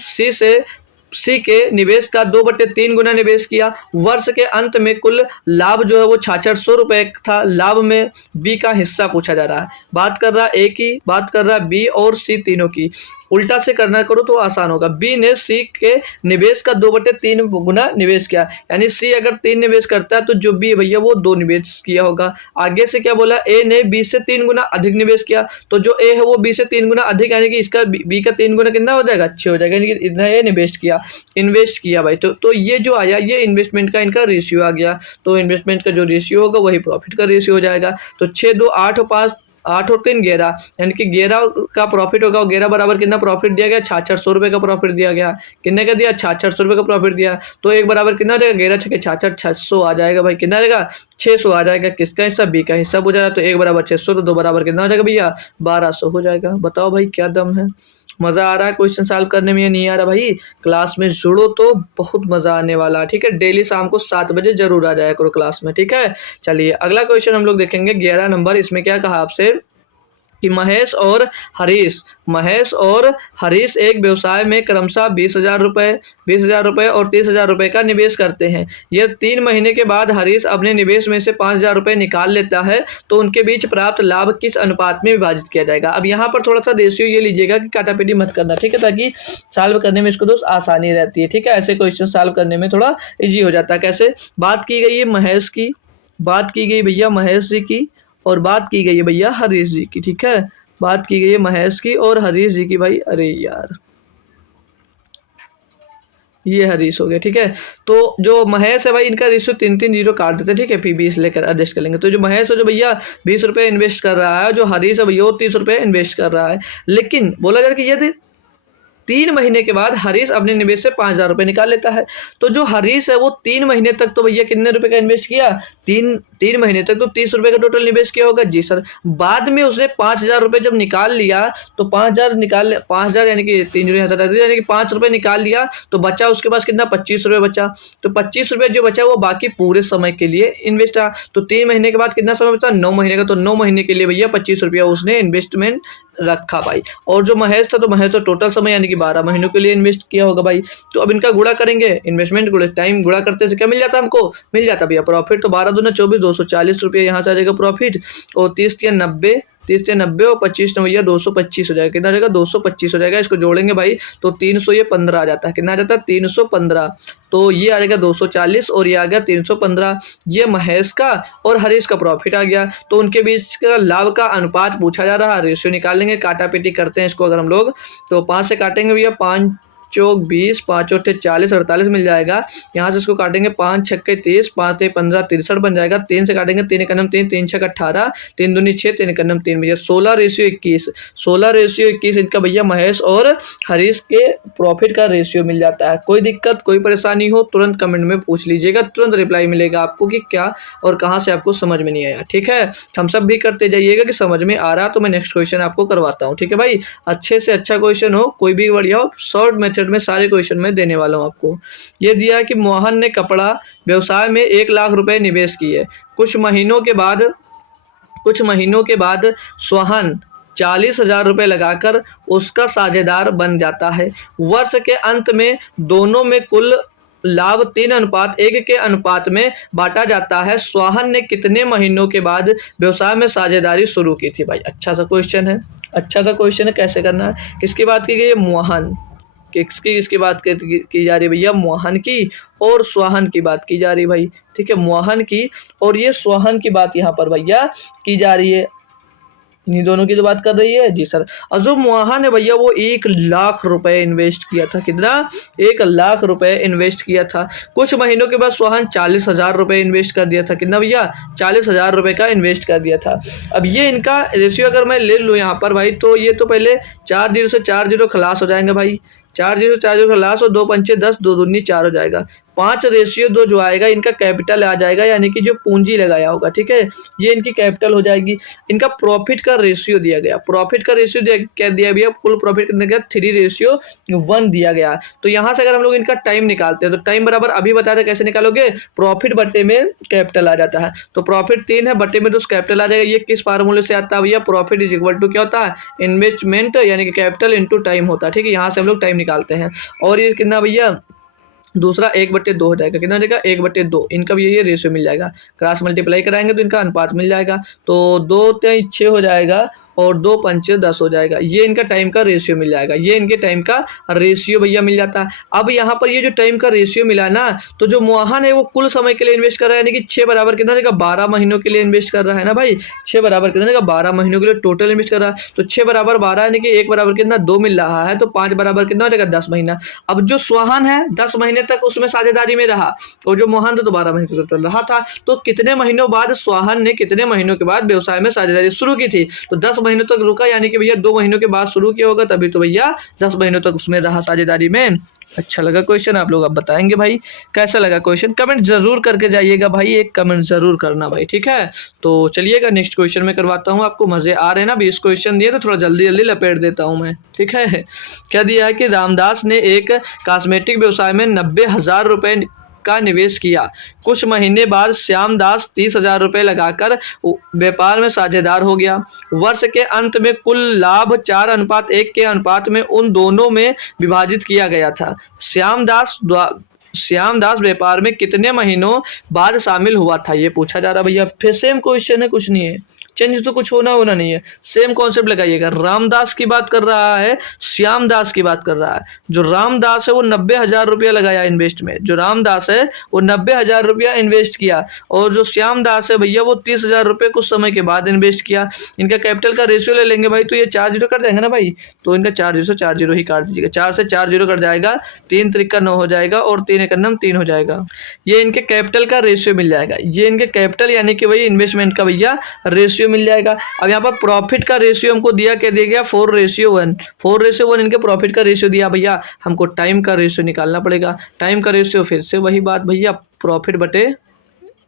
सी के निवेश का 2/3 गुना निवेश किया। वर्ष के अंत में कुल लाभ जो है वो 6600 रुपए था। लाभ में बी का हिस्सा पूछा जा रहा है। बात कर रहा है ए की, बात कर रहा है बी और सी तीनों की। उल्टा से करना करो तो आसान होगा। बी ने सी के निवेश का 2/3 गुना निवेश किया, यानी सी अगर 3 निवेश करता है तो जो बी भैया वो 2 निवेश किया होगा। आगे से क्या बोला, ए ने बी से 3 गुना अधिक निवेश किया, तो जो ए है वो बी से 3 गुना अधिक, यानी कि इसका बी का 3 गुना कितना हो जाएगा, अच्छे हो जाएगा, यानी कि इतना ए इन्वेस्ट किया भाई। तो ये जो आया, ये इन्वेस्टमेंट का इनका रेशियो आ गया। तो इन्वेस्टमेंट का जो रेशियो होगा वही प्रॉफिट का रेशियो हो जाएगा। तो 6 2 8 और 5 8 और 3 11, यानी कि 11 का प्रॉफिट होगा। 11 बराबर कितना प्रॉफिट दिया गया, 6600 रुपए का प्रॉफिट दिया गया। कितने का दिया, 6600 रुपए का प्रॉफिट दिया। तो 1 बराबर कितना हो जाएगा, 11 छके 66, 600 आ जाएगा भाई। कितना आ जाएगा, 600 आ जाएगा। किसका हिस्सा, बी का हिस्सा हो जाएगा। तो 1 बराबर 600, तो 2 बराबर कितना हो जाएगा भैया, 1200 हो जाएगा। बताओ भाई क्या दम है, मजा आ रहा है क्वेश्चन सॉल्व करने में या नहीं आ रहा भाई। क्लास में जुड़ो तो बहुत मजा आने वाला है, ठीक है। डेली शाम को 7 बजे जरूर आ जाया करो क्लास में, ठीक है। चलिए अगला क्वेश्चन हम लोग देखेंगे 11 नंबर। इसमें क्या कहा आपसे कि महेश और हरीश एक व्यवसाय में क्रमशः 20,000 रुपए और 30,000 रुपए का निवेश करते हैं। यह 3 महीने के बाद हरीश अपने निवेश में से 5,000 रुपए निकाल लेता है, तो उनके बीच प्राप्त लाभ किस अनुपात में विभाजित किया जाएगा। अब यहाँ पर थोड़ा सा रेशियो ये लीजिएगा कि काटापीटी मत करना, ठीक है, ताकि सॉल्व करने में इसको दोस्त आसानी रहती है, ठीक है। ऐसे क्वेश्चन सॉल्व करने में थोड़ा ईजी हो जाता है। कैसे, बात की गई है महेश की, बात की गई भैया महेश जी की, और बात की गई है भैया हरीश जी की, ठीक है। बात की गई है महेश की और हरीश जी की भाई। अरे यार, ये हरीश हो गया, ठीक है। तो जो महेश है भाई, इनका रेशियो 3 0 काट देते हैं, ठीक है, फिर 20 लेकर एडजस्ट कर लेंगे। तो जो महेश है जो भैया 20 रुपए इन्वेस्ट कर रहा है, जो हरीश है भैया वो 30 रुपए इन्वेस्ट कर रहा है। लेकिन बोला जा रहा है कि यदि 3 महीने के बाद हरीश अपने निवेश से 5,000 रुपए निकाल लेता है, तो जो हरीश है वो 3 महीने तक तो भैया कितने रुपए का इन्वेस्ट किया, 3 महीने तक तो 30 रुपए का टोटल निवेश किया होगा। जी सर। बाद में उसने 5,000 रुपए जब निकाल लिया, तो 5,000 यानी कि 3 यानी कि 5 रुपए निकाल लिया, तो बचा उसके पास कितना, 25 रुपए बचा। तो 25 रुपए जो बचा वो बाकी पूरे समय के लिए इन्वेस्ट रहा। तो 3 महीने के बाद कितना समय बचा, 9 महीने का। तो 9 महीने के लिए भैया 25 रुपया उसने इन्वेस्टमेंट रखा भाई। और जो महेश था, तो महेश तो टोटल समय यानी कि 12 महीनों के लिए इन्वेस्ट किया होगा भाई। तो अब इनका गुणा करेंगे, इन्वेस्टमेंट गुणा टाइम, गुणा करते तो क्या मिल जाता, हमको मिल जाता भैया प्रॉफिट। तो 12 दूना 24, 240 रुपये यहाँ से आ जाएगा प्रॉफिट। और 30 या 90 और 25 ने भैया 225 हो जाएगा। कितना आ जाएगा, 225 हो जाएगा। इसको जोड़ेंगे भाई तो 300, ये 15 आ जाता है। कितना आ जाता है, 315। तो ये आ जाएगा 240 और ये आ गया 315। ये महेश का और हरीश का प्रॉफिट आ गया। तो उनके बीच का लाभ का अनुपात पूछा जा रहा है। रेशियो निकालेंगे, काटा पीटी करते हैं इसको अगर हम लोग, तो 5 से काटेंगे भैया, 5 चौक 20, 5 चौथे 40, 48 मिल जाएगा। यहाँ से इसको काटेंगे, 5 छक्के 30, 5 ते 15, 63 बन जाएगा। 3 से काटेंगे, 3 एकनम 3, 3 छक 18, 3 दूनी 6, 3 एकनम 3 भैया 16:21। 16:21 इनका भैया महेश और हरीश के प्रॉफिट का रेशियो मिल जाता है। कोई दिक्कत, कोई परेशानी हो तुरंत कमेंट में पूछ लीजिएगा, तुरंत रिप्लाई मिलेगा आपको कि क्या और कहाँ से आपको समझ में नहीं आया, ठीक है। हम सब भी करते जाइएगा कि समझ में आ रहा तो मैं नेक्स्ट क्वेश्चन आपको करवाता हूँ, ठीक है भाई। अच्छे से अच्छा क्वेश्चन हो, कोई भी बढ़िया हो, शॉर्ट मेथड में सारे क्वेश्चन में देने वाला हूं आपको। ये दिया है कि मोहन ने कपड़ा व्यवसाय में 1 लाख रुपए निवेश किए। कुछ महीनों के बाद सोहन 40,000 रुपए लगाकर उसका साझेदार बन जाता है। वर्ष के अंत में दोनों में कुल लाभ 3:1 के अनुपात में बांटा जाता है। सोहन ने कितने महीनों के बाद व्यवसाय में साझेदारी शुरू की थी भाई। अच्छा सा क्वेश्चन है, कैसे करना है, किसकी बात की गई है, मोहन। किसकी किसकी बात की जा रही है भैया? मोहन की और स्वाहन की बात की जा रही है भाई, ठीक है, मोहन की और ये स्वाहन की बात यहाँ पर भैया की जा रही है, इन्हीं दोनों की तो बात कर रही है जी सर। और जो मोहन है भैया वो 1 लाख रुपए इन्वेस्ट किया था, कितना? 1 लाख रुपए इन्वेस्ट किया था। कुछ महीनों के बाद सोहन 40,000 रुपए इन्वेस्ट कर दिया था, कितना भैया? 40,000 रुपए का इन्वेस्ट कर दिया था। अब ये इनका रेशियो अगर मैं ले लूँ यहाँ पर भाई, तो ये तो पहले 4 जीरो से 4 जीरो खलास हो जाएंगे भाई, 4 जीरो 4 जीरो खलास और 2 पंचे 10, 2 दूनी 4 हो जाएगा। 5/2 जो आएगा इनका कैपिटल आ जाएगा, यानी कि जो पूंजी लगाया होगा, ठीक है, ये इनकी कैपिटल हो जाएगी। इनका प्रॉफिट का रेशियो दिया गया, प्रॉफिट का रेशियो क्या दिया गया? कुल प्रॉफिट कितने का? 3:1 दिया गया। तो यहाँ से अगर हम लोग इनका टाइम निकालते हैं तो टाइम बराबर अभी बताया था कैसे निकालोगे? प्रॉफिट बट्टे में कैपिटल आ जाता है, तो प्रॉफिट 3 है, बट्टे में 2 कैपिटल आ जाएगा। ये किस फार्मूले से आता है भैया? प्रॉफिट इज इक्वल टू क्या होता है? इन्वेस्टमेंट यानी कि कैपिटल इंटू टाइम होता है, ठीक है, यहाँ से हम लोग टाइम निकालते हैं। और ये कितना भैया? दूसरा 1/2 हो जाएगा, कितना हो जाएगा? 1/2, इनका भी ये रेशियो मिल जाएगा। क्रॉस मल्टीप्लाई कराएंगे तो इनका अनुपात मिल जाएगा, तो 2×3 हो जाएगा और 2 पंचे 10 हो जाएगा। ये इनका टाइम का रेशियो मिल जाएगा, ये इनके टाइम का रेशियो भैया मिल जाता है। अब यहाँ पर ये जो टाइम का रेशियो मिला ना, तो जो मोहन है वो कुल समय के लिए इन्वेस्ट कर रहा है, यानी कि 6 बराबर कितना देगा? 12 महीनों के लिए इन्वेस्ट कर रहा है ना भाई, 6 बराबर कितना देगा? 12 महीनों के लिए टोटल इन्वेस्ट कर रहा है। तो 6 बराबर 12 यानी कि 1 बराबर कितना? 2 मिल रहा है, तो 5 बराबर कितना हो जाएगा? 10 महीना। अब जो सोहन है 10 महीने तक उसमें साझेदारी में रहा, और जो मोहन था तो 12 महीने तक चल रहा था। तो कितने महीनों बाद सोहन ने कितने महीनों के बाद व्यवसाय में साझेदारी शुरू की थी? तो 10 महीनों तक रुका, यानी कि भैया 2 महीनों के बाद शुरू किया होगा, तभी तो भैया 10 महीनों तक उसमें रहा साझेदारी में। अच्छा लगा क्वेश्चन? आप लोग अब बताएंगे भाई कैसा लगा क्वेश्चन, कमेंट जरूर करके जाइएगा भाई, एक कमेंट जरूर करना भाई, ठीक है। तो चलिएगा नेक्स्ट क्वेश्चन में करवाता हूँ आपको, मजे आ रहे हैं ना? 20 क्वेश्चन दिए तो थोड़ा जल्दी जल्दी लपेट देता हूँ मैं, ठीक है। क्या दिया है कि रामदास ने एक कॉस्मेटिक व्यवसाय में 90,000 रुपए का निवेश किया। कुछ महीने बाद श्यामदास 30,000 रुपए लगाकर व्यापार में साझेदार हो गया। वर्ष के अंत में कुल लाभ 4:1 के अनुपात में उन दोनों में विभाजित किया गया था। श्यामदास व्यापार में कितने महीनों बाद शामिल हुआ था, ये पूछा जा रहा भैया। फिर सेम क्वेश्चन है, कुछ नहीं है, चेंज तो कुछ होना नहीं है, सेम कॉन्सेप्ट लगाइएगा। रामदास की बात कर रहा है, श्यामदास की बात कर रहा है। जो रामदास है वो 90,000 रुपया लगाया इन्वेस्ट में, जो रामदास है वो 90,000 रुपया इन्वेस्ट किया, और जो श्यामदास है भैया वो 30,000 रुपये कुछ समय के बाद इन्वेस्ट किया। इनका कैपिटल का रेशियो ले लेंगे भाई, तो ये 4 जीरो कट जाएंगे ना भाई, तो इनका 4 जीरो 4 जीरो ही काट दीजिएगा, 4 से 4 जीरो कट जाएगा, 3 त्रिका 9 हो जाएगा, और 3 एकम 3 हो जाएगा। ये इनके कैपिटल का रेशियो मिल जाएगा, ये इनके कैपिटल यानी कि वही इन्वेस्टमेंट का भैया रेशियो मिल जाएगा। अब यहाँ पर प्रॉफिट का रेशियो हमको दिया, क्या दिया गया? 4:1, 4:1 इनके प्रॉफिट का रेशियो दिया भैया। हमको टाइम का रेशियो निकालना पड़ेगा। टाइम का रेशियो फिर से वही बात भैया, प्रॉफिट बटे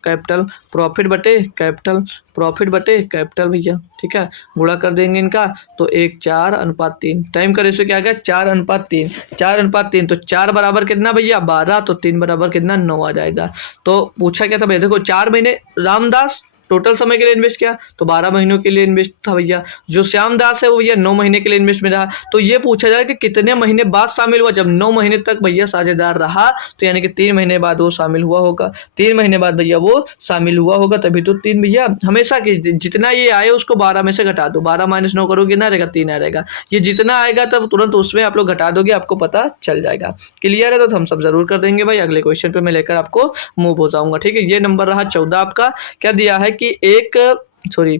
कैपिटल, प्रॉफिट बटे कैपिटल, प्रॉफिट बटे कैपिटल भैया, ठीक है, गुणा कर देंगे इनका, तो 1 4:3। टाइम का रेशियो क्या आ गया? 4:3, 4:3, तो 4 बराबर कितना भैया? 12, तो 3 बराबर कितना? 9 आ जाएगा। तो पूछा क्या था भैया? देखो 4 महीने रामदास टोटल समय के लिए इन्वेस्ट किया, तो 12 महीनों के लिए इन्वेस्ट था भैया। जो श्यामदास है वो भैया 9 महीने के लिए इन्वेस्ट में रहा। तो ये पूछा जाए कि कितने महीने बाद शामिल हुआ? जब 9 महीने तक भैया साझेदार रहा, तो यानी कि 3 महीने बाद वो शामिल हुआ होगा, 3 महीने बाद भैया वो शामिल हुआ होगा, तभी तो 3 भैया। हमेशा की जितना ये आए उसको 12 में से घटा दो, 12 - 9 करोगे ना रहेगा 3 आ रहेगा। ये जितना आएगा तब तुरंत उसमें आप लोग घटा दोगे, आपको पता चल जाएगा। क्लियर है? तो हम सब जरूर कर देंगे भाई। अगले क्वेश्चन पे मैं लेकर आपको मूव हो जाऊंगा, ठीक है। ये नंबर रहा 14 आपका। क्या दिया है कि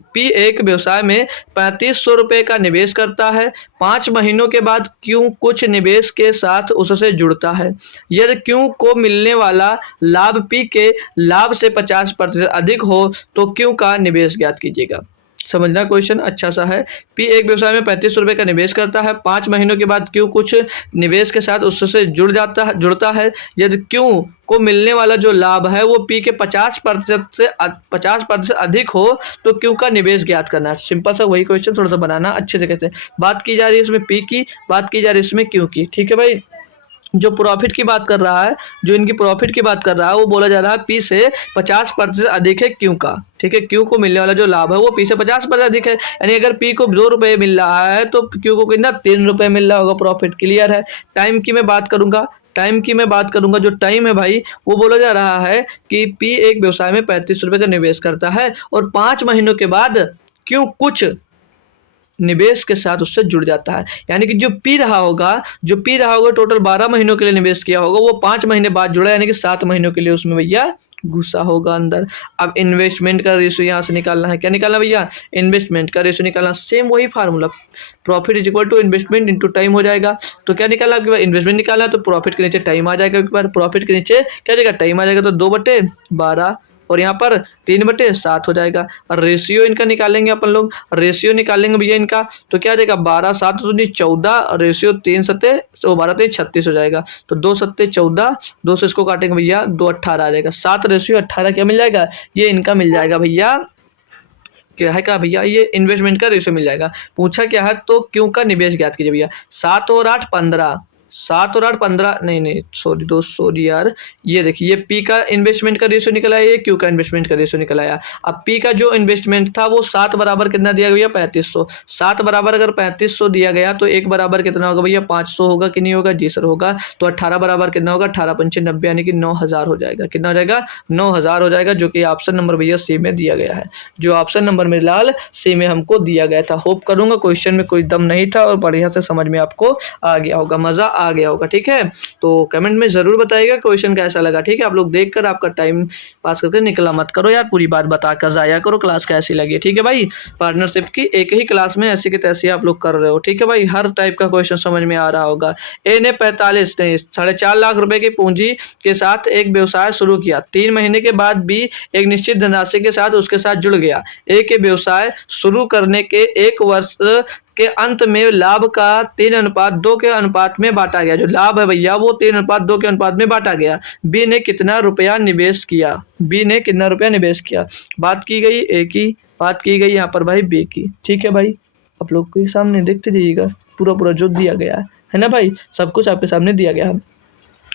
P एक व्यवसाय में 3500 रुपए का निवेश करता है। 5 महीनों के बाद Q कुछ निवेश के साथ उससे जुड़ता है। यदि Q को मिलने वाला लाभ P के लाभ से 50% अधिक हो तो Q का निवेश ज्ञात कीजिएगा। समझना क्वेश्चन अच्छा सा है। P एक व्यवसाय में 3500 रुपए का निवेश करता है। 5 महीनों के बाद Q कुछ निवेश के साथ उससे जुड़ता है। यदि Q को मिलने वाला जो लाभ है वो P के 50% अधिक हो तो Q का निवेश ज्ञात करना है। सिंपल सा वही क्वेश्चन थोड़ा सा बनाना अच्छे तरीके से। बात की जा रही है इसमें P की, बात की जा रही है इसमें Q की, ठीक है भाई। जो प्रॉफिट की बात कर रहा है, जो इनकी प्रॉफिट की बात कर रहा है, वो बोला जा रहा है P से 50% अधिक है Q का, ठीक है। Q को मिलने वाला जो लाभ है वो P से 50% अधिक है, यानी अगर P को 2 रुपये मिल रहा है तो Q को कितना? 3 रुपये मिल रहा होगा प्रॉफिट। क्लियर है? टाइम की मैं बात करूंगा, जो टाइम है भाई वो बोला जा रहा है कि P एक व्यवसाय में 35 रुपये का निवेश करता है और 5 महीनों के बाद Q निवेश के साथ उससे जुड़ जाता है। यानी कि जो पी रहा होगा टोटल 12 महीनों के लिए निवेश किया होगा, वो 5 महीने बाद जुड़ा, यानी कि 7 महीनों के लिए उसमें भैया घुसा होगा अंदर। अब इन्वेस्टमेंट का रेशियो यहाँ से निकालना है। क्या निकालना भैया? इन्वेस्टमेंट का रेशियो निकालना। सेम वही formula, profit is equal to investment into time हो जाएगा। तो क्या निकालना आपके पास? इन्वेस्टमेंट निकालना है तो प्रॉफिट के नीचे टाइम आ जाएगा। एक बार प्रॉफिट के नीचे क्या जाएगा? टाइम आ जाएगा। तो 2/12 और यहाँ पर 3/7 हो जाएगा। और रेशियो इनका निकालेंगे अपन लोग, रेशियो निकालेंगे भैया इनका, तो क्या जाएगा? 12 7 14, रेशियो 3 सत्ते 12 3 36 हो जाएगा। तो 2 सत्ते 14, 2 से इसको काटेंगे भैया, 2 18 आ जाएगा। 7/18 क्या मिल जाएगा? ये इनका मिल जाएगा भैया, क्या है क्या भैया? ये इन्वेस्टमेंट का रेशियो मिल जाएगा। पूछा क्या है? तो क्यों का निवेश ज्ञात कीजिए भैया। 7 और 8 15, 7 और 8 15, नहीं सॉरी यार, ये देखिए, ये पी का इन्वेस्टमेंट का रेशियो निकल आया, ये क्यू का इन्वेस्टमेंट का रेशियो निकल आया। अब पी का जो इन्वेस्टमेंट था वो 7 बराबर कितना दिया गया? 3500। 7 बराबर अगर 3500 दिया गया तो 1 बराबर कितना होगा भैया? 500 होगा कि नहीं होगा? जी सर होगा। तो 18 बराबर कितना होगा? 18 पंचे 90, यानी कि 9000 हो जाएगा। कितना हो जाएगा? 9000 हो जाएगा, जो कि ऑप्शन नंबर भैया सी में दिया गया है, जो ऑप्शन नंबर में लाल सी में हमको दिया गया था। होप करूंगा क्वेश्चन में कोई दम नहीं था और बढ़िया से समझ में आपको आ गया होगा, मजा आ गया होगा। ठीक है, तो कमेंट में जरूर बताइएगा क्वेश्चन कैसा लगा। ठीक है, आप लोग देखकर आपका टाइम पास करके निकला मत करो यार, पूरी बात बताकर जाया करो क्लास कैसी लगी। ठीक है भाई, पार्टनरशिप की एक ही क्लास में ऐसी की तैसी आप लोग कर रहे हो। ठीक है भाई, हर टाइप का क्वेश्चन समझ में आ रहा होगा। ए ने 4.5 लाख रुपए की पूंजी के साथ एक व्यवसाय शुरू किया। 3 महीने के बाद बी एक निश्चित धनराशि के साथ उसके साथ जुड़ गया। ए के व्यवसाय शुरू करने के 1 वर्ष के अंत में लाभ का 3:2 के अनुपात में बांटा गया। जो लाभ है भैया वो 3:2 के अनुपात में बांटा गया। बी ने कितना रुपया निवेश किया? बी ने कितना रुपया निवेश किया? बात की गई ए की, बात की गई यहाँ पर भाई बी की। ठीक है भाई, आप लोग के सामने देखते जाइएगा पूरा जो दिया गया है ना भाई, सब कुछ आपके सामने दिया गया है।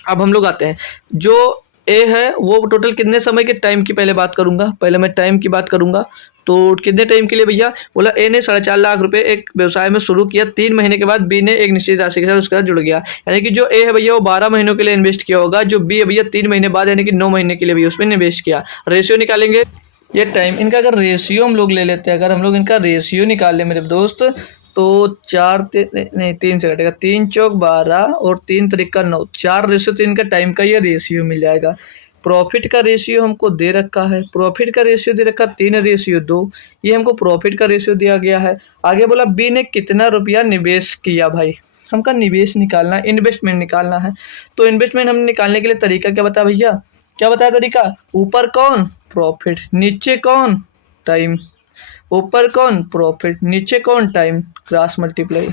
अब हम लोग आते हैं, जो ए है वो टोटल कितने समय के टाइम की पहले बात करूंगा, पहले मैं टाइम की बात करूंगा। तो कितने टाइम के लिए भैया? बोला ए ने 4.5 लाख रुपए एक व्यवसाय में शुरू किया। 3 महीने के बाद बी ने एक निश्चित राशि के साथ उसके साथ जुड़ गया। यानी कि जो ए है भैया वो 12 महीनों के लिए इन्वेस्ट किया होगा, जो बी है भैया 3 महीने बाद यानी कि 9 महीने के लिए भैया उसमें निवेश किया। रेशियो निकालेंगे ये टाइम इनका, अगर रेशियो हम लोग ले लेते हैं, अगर हम लोग इनका रेशियो निकाल लें मेरे दोस्त, तो 3 से कटेगा, 3 चौक 12 और 3 तरीका 9, 4 रेशियो तो इनका टाइम का ये रेशियो मिल जाएगा। प्रॉफिट का रेशियो हमको दे रखा है, प्रॉफिट का रेशियो दे रखा 3/2, ये हमको प्रॉफिट का रेशियो दिया गया है। आगे बोला बी ने कितना रुपया निवेश किया भाई, हमका निवेश निकालना है, इन्वेस्टमेंट निकालना है। तो इन्वेस्टमेंट हम निकालने के लिए तरीका क्या बता भैया? क्या बताया तरीका? ऊपर कौन? प्रॉफिट, नीचे कौन? टाइम। ऊपर कौन? प्रॉफिट, नीचे कौन? Time, cross multiply.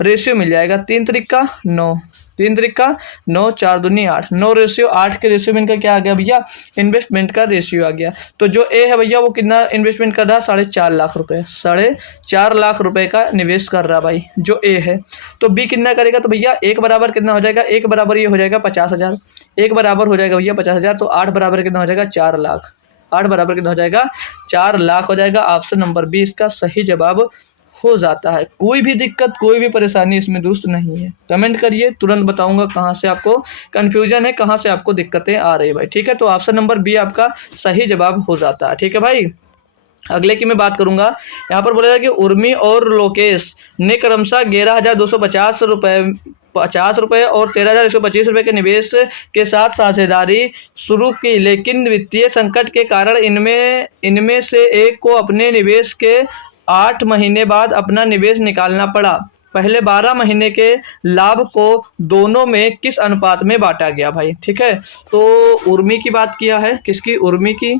रेशियो मिल जाएगा 3 तरीका 9, 3 तरीका 9, 4 दूनी 8, 9 रेशियो 8 के रेशियो में इनका क्या आ गया भैया? इन्वेस्टमेंट का रेशियो आ गया। तो जो ए है भैया वो कितना इन्वेस्टमेंट कर रहा? 4.5 लाख रुपए, 4.5 लाख रुपए का निवेश कर रहा भाई जो ए है। तो बी कितना करेगा? तो भैया 1 बराबर कितना हो जाएगा? 1 बराबर ये हो जाएगा 50,000, 1 बराबर हो जाएगा भैया 50,000। तो 8 बराबर कितना हो जाएगा? 4 लाख, 8 बराबर कितना हो जाएगा? 4 लाख हो जाएगा। ऑप्शन नंबर बी इसका सही जवाब हो जाता है। कोई भी दिक्कत, कोई भी परेशानी इसमें दोस्त नहीं है, कमेंट करिए, तुरंत बताऊंगा कहाँ से आपको कंफ्यूजन है, कहाँ से आपको दिक्कतें आ रही है भाई। ठीक है, तो ऑप्शन नंबर बी आपका सही जवाब हो जाता है। ठीक है भाई, अगले की मैं बात करूंगा। यहाँ पर बोलेगा कि उर्मी और लोकेश ने क्रमशः 11,250 रुपए, 50 रुपए और 13,125 रुपए के निवेश के साथ साझेदारी शुरू की, लेकिन वित्तीय संकट के कारण इनमें से एक को अपने निवेश के 8 महीने बाद अपना निवेश निकालना पड़ा। पहले 12 महीने के लाभ को दोनों में किस अनुपात में बांटा गया भाई? ठीक है, तो उर्मी की बात किया है, किसकी? उर्मी की,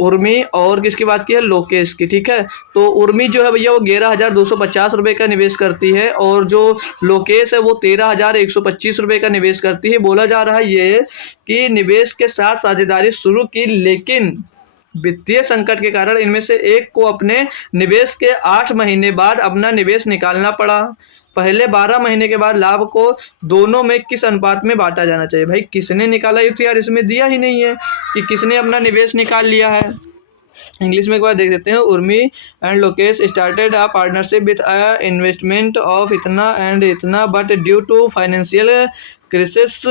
उर्मी और किसकी बात की है? लोकेश की। ठीक है, तो उर्मी जो है भैया वो 11,250 रुपए का निवेश करती है और जो लोकेश है वो 13,125 रुपए का निवेश करती है। बोला जा रहा है ये कि निवेश के साथ साझेदारी शुरू की, लेकिन वित्तीय संकट के कारण इनमें से एक को अपने निवेश के 8 महीने बाद अपना निवेश निकालना पड़ा। पहले 12 महीने के बाद लाभ को दोनों में किस अनुपात में बांटा जाना चाहिए भाई? किसने निकाला? ये तो यार इसमें दिया ही नहीं है कि किसने अपना निवेश निकाल लिया है। इंग्लिश में एक बार देख देते हैं। Urmi and Lokesh started a partnership with a investment of इतना एंड इतना, but due to financial crisis,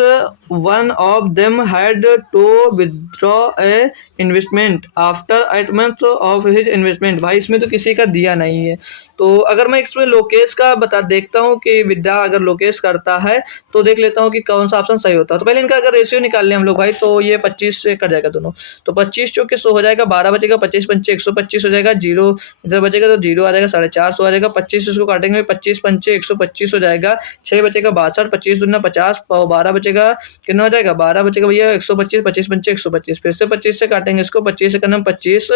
one of them had to withdraw a investment after 8 months of his investment। भाई इसमें तो किसी का दिया नहीं है, तो अगर मैं इसमें लोकेश का बता देखता हूँ कि विड्रा अगर लोकेश करता है तो देख लेता हूँ कि कौन सा ऑप्शन सही होता है। तो पहले इनका अगर रेशियो निकाल लें हम लोग भाई, तो ये 25 से कट जाएगा दोनों, तो 25 चौके 100 हो जाएगा, 12 बचेगा, 25 पंचे 125 हो जाएगा, जीरो इधर बचेगा तो जीरो आ जाएगा, 450 हो जाएगा, 25 इसको काटेंगे 25 पंचे 125 हो जाएगा, 6 बचेगा 62, 25 दूना 50, 12 बचेगा, कितना हो जाएगा 12 बचेगा भैया 125, 25 पंचे 125, फिर से 25 से काटेंगे इसको, 25 से करना 25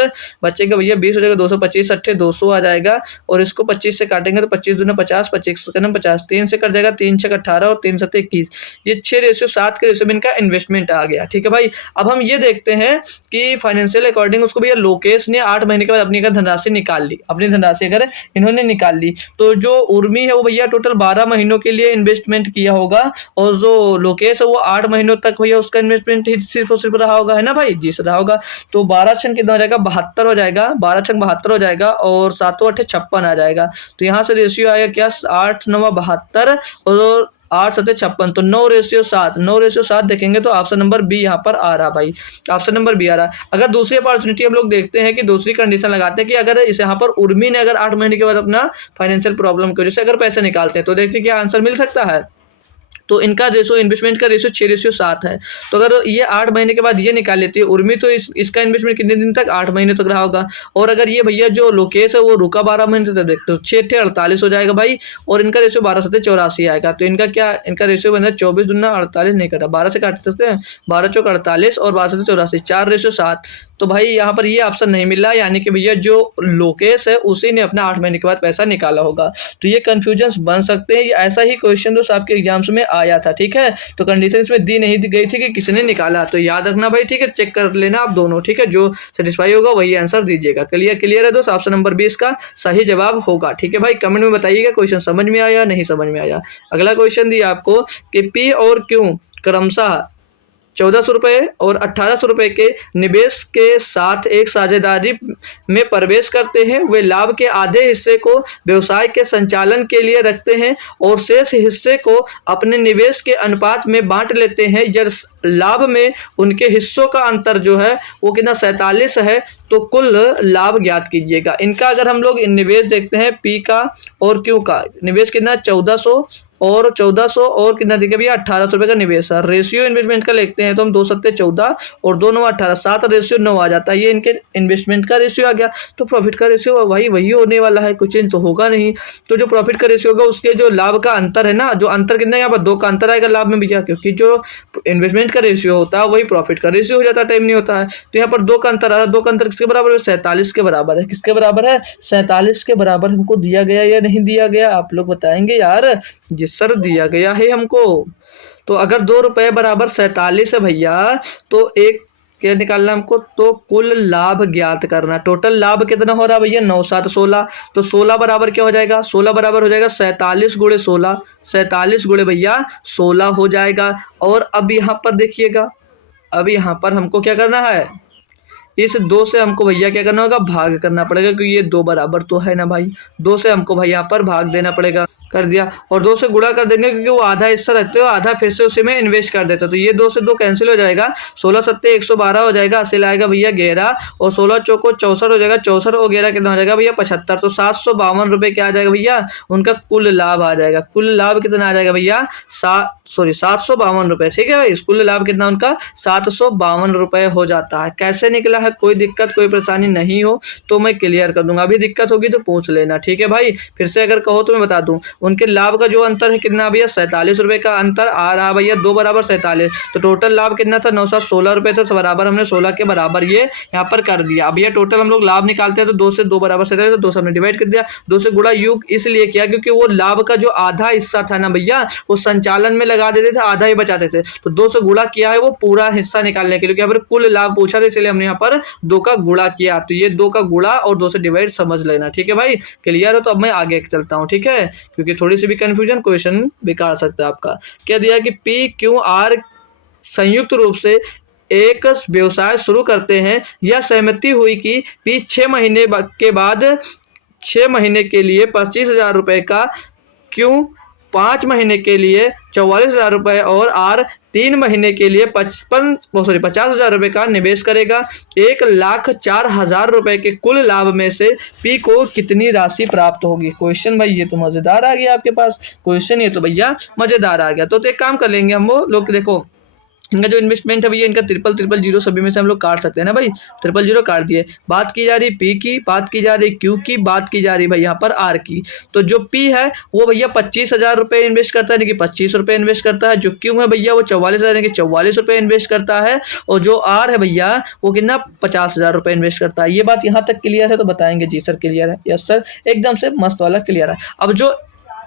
बचेगा भैया 20 हो जाएगा, 225 अट्ठे 200 आ जाएगा, और इसको 25 से काटेंगे तो 25 दूना 50, 25 से करना 50, 3 से कट जाएगा, 3 से 18 और 3 से 21, ये 6 रेशियो 7 के रेशियो में इनका इन्वेस्टमेंट आ गया। ठीक है भाई, अब हम ये देखते हैं कि फाइनेंशियल अकॉर्डिंग उसको भैया लोकेश ने 8 महीने के बाद अपनी धनराशि निकाल ली, अपनी धनराशि अगर इन्होंने निकाल ली, तो जो उर्मी है वो भैया टोटल 12 महीनों के लिए इन्वेस्टमेंट किया होगा, और जो लोकेश है वो 8 महीनों तक भैया उसका इन्वेस्टमेंट ही सिर्फ और सिर्फ रहा होगा, है ना भाई जी रहा होगा। तो 12 छंग कितना हो जाएगा 72 हो जाएगा, 12 छंग 72 हो जाएगा, और 7 8 56 आ जाएगा। तो यहाँ से रेशियो आएगा क्या 8 9 72 और 8 7 56, तो 9 रेशियो 7, 9 रेशियो 7 देखेंगे तो ऑप्शन नंबर बी यहाँ पर आ रहा भाई, ऑप्शन नंबर बी आ रहा। अगर दूसरी अपॉर्चुनिटी हम लोग देखते हैं कि दूसरी कंडीशन लगाते हैं कि अगर इस यहाँ पर उर्मी ने अगर 8 महीने के बाद अपना फाइनेंशियल प्रॉब्लम की वजह से अगर पैसे निकालते हैं, तो देखते हैं क्या आंसर मिल सकता है। तो इनका रेशो इन्वेस्टमेंट का रेशो 6 रेशियो 7 है, तो अगर ये 8 महीने के बाद ये निकाल लेती है उर्मी, तो इसका इन्वेस्टमेंट कितने दिन तक 8 महीने तक रहा होगा, और अगर ये भैया जो लोकेश है वो रुका 12 महीने तक, देखते हो 6 48 हो जाएगा भाई, और इनका रेशियो 12 7 84 आएगा। तो इनका क्या, इनका रेशियो बन रहा है 24 दूना 48 नहीं कटा, 12 से काट सकते हैं, 12 चौक 48 और 12 7 84, 4 रेशियो 7। तो भाई यहाँ पर ये ऑप्शन नहीं मिला, यानी कि भैया जो लोकेश है उसी ने अपना 8 महीने के बाद पैसा निकाला होगा। तो ये कंफ्यूजन बन सकते हैं, ऐसा ही क्वेश्चन दोस्त आपके एग्जाम्स में आया था। ठीक है, तो कंडीशन इसमें दी नहीं गई थी कि किसने निकाला, तो याद रखना भाई। ठीक है, चेक कर लेना आप दोनों। ठीक है, जो सेटिस्फाई होगा वही आंसर दीजिएगा। क्लियर है दोस्त, ऑप्शन नंबर 20 का सही जवाब होगा। ठीक है भाई, कमेंट में बताइएगा क्वेश्चन समझ में आया नहीं समझ में आया। अगला क्वेश्चन दिया आपको कि पी और क्यू क्रमशः 1400 रुपये और 1800 रुपये के निवेश के साथ एक साझेदारी में प्रवेश करते हैं। वे लाभ के आधे हिस्से को व्यवसाय के संचालन के लिए रखते हैं और शेष हिस्से को अपने निवेश के अनुपात में बांट लेते हैं। यदि लाभ में उनके हिस्सों का अंतर जो है वो कितना 47 है, तो कुल लाभ ज्ञात कीजिएगा। इनका अगर हम लोग निवेश देखते हैं पी का और क्यू का, निवेश कितना 1400 और 1400 और कितना देखिए भैया 1800 रुपये का निवेश है। रेशियो इन्वेस्टमेंट का लिखते हैं तो हम 2 7 14 और 2 9 18, 7 रेशियो 9 आ जाता है। ये इनके इन्वेस्टमेंट का रेशियो आ गया। तो प्रॉफिट का रेशियो वही होने वाला है, कुछ चेंज तो होगा नहीं। तो जो प्रॉफिट का रेशियो होगा उसके जो लाभ का अंतर है ना, जो अंतर कितना है यहाँ पर 2 का अंतर आएगा लाभ में भैया, क्योंकि जो इन्वेस्टमेंट का रेशियो होता है वही प्रॉफिट का रेशियो हो जाता है, टाइम नहीं होता है। तो यहाँ पर 2 का अंतर आ रहा है, 2 का अंतर किसके बराबर है 47 के बराबर है। किसके बराबर है 47 के बराबर हमको दिया गया या नहीं दिया गया, आप लोग बताएंगे यार। जिस सर दिया गया है हमको। तो अगर 2 रुपये बराबर 47 है भैया, तो एक क्या निकालना हमको, तो कुल लाभ ज्ञात करना। टोटल लाभ कितना हो रहा है भैया 9 7 16, तो 16 बराबर क्या हो जाएगा, 16 बराबर हो जाएगा 47 गुणे 16, 47 गुणे भैया 16 हो जाएगा। और अब यहाँ पर देखिएगा, अब यहाँ पर हमको क्या करना है, इस 2 से हमको भैया क्या करना होगा, भाग करना पड़ेगा, क्योंकि ये 2 बराबर तो है ना भाई। 2 से हमको भाई यहाँ पर भाग देना पड़ेगा, कर दिया, और 2 से गुणा कर देंगे क्योंकि वो आधा हिस्सा रखते हो, आधा फिर से उसी में इन्वेस्ट कर देते हो। तो ये 2 से 2 कैंसिल हो जाएगा, 16 सत्ते 112 हो जाएगा, हासिल आएगा भैया 11, और 16 चौको 64 हो जाएगा, 64 और 11 कितना हो जाएगा भैया 75। तो 752 रुपये क्या आ जाएगा भैया, उनका कुल लाभ आ जाएगा। कुल लाभ कितना आ जाएगा भैया 752 रुपये। ठीक है भाई, कुल लाभ कितना उनका 752 रुपये हो जाता है। कैसे निकला है, कोई दिक्कत कोई परेशानी नहीं हो तो मैं क्लियर कर दूंगा, अभी दिक्कत होगी तो पूछ लेना। ठीक है भाई, फिर से अगर कहो तो मैं बता दूं, उनके लाभ का जो अंतर है कितना भैया 47 रुपये का अंतर आ रहा भैया, 2 बराबर 47, तो टोटल लाभ कितना था 9 7 16 रुपये था, बराबर हमने 16 के बराबर ये यहाँ पर कर दिया। अब ये टोटल हम लोग लाभ निकालते हैं तो 2 से 2 बराबर 47, तो 2 से हमने डिवाइड कर दिया, 2 से गुणा योग इसलिए किया क्योंकि वो लाभ का जो आधा हिस्सा था ना भैया वो संचालन में लगा देते थे, आधा ही बचाते थे। तो 2 से गुणा किया है वो पूरा हिस्सा निकालने के लिए, यहाँ पर कुल लाभ पूछा था इसलिए हमने यहाँ पर 2 का गुणा किया। तो ये 2 का गुणा और 2 से डिवाइड समझ लेना। ठीक है भाई, क्लियर हो तो अब मैं आगे चलता हूँ। ठीक है, क्योंकि थोड़ी सी भी कंफ्यूजन क्वेश्चन बेकार सकता है आपका। क्या दिया कि पी क्यू आर संयुक्त रूप से एक व्यवसाय शुरू करते हैं, यह सहमति हुई कि पी 6 महीने के बाद 6 महीने के लिए 25,000 रुपए का क्यू 5 महीने के लिए 44,000 रुपये और आर 3 महीने के लिए 50,000 रुपये का निवेश करेगा। 1,04,000 रुपये के कुल लाभ में से पी को कितनी राशि प्राप्त होगी। क्वेश्चन भाई ये तो मजेदार आ गया आपके पास, क्वेश्चन ये तो भैया मजेदार आ गया। तो एक काम कर लेंगे हम वो लोग, देखो इनका जो इन्वेस्टमेंट है भैया, इनका 300 सभी में से हम लोग काट सकते हैं ना भाई, 300 काट दिए। बात की जा रही पी की, बात की जा रही क्यू की, बात की जा रही भाई यहाँ पर आर की। तो जो पी है वो भैया 25,000 रुपये इन्वेस्ट करता है, यानी कि 25 रुपये इन्वेस्ट करता है। जो क्यू है भैया वो 44,000 यानी कि 44 रुपये इन्वेस्ट करता है। और जो आर है भैया वो कितना 50,000 रुपये इन्वेस्ट करता है। ये बात यहाँ तक क्लियर है तो बताएंगे जी सर क्लियर है, यस सर एकदम से मस्त वाला क्लियर है। अब जो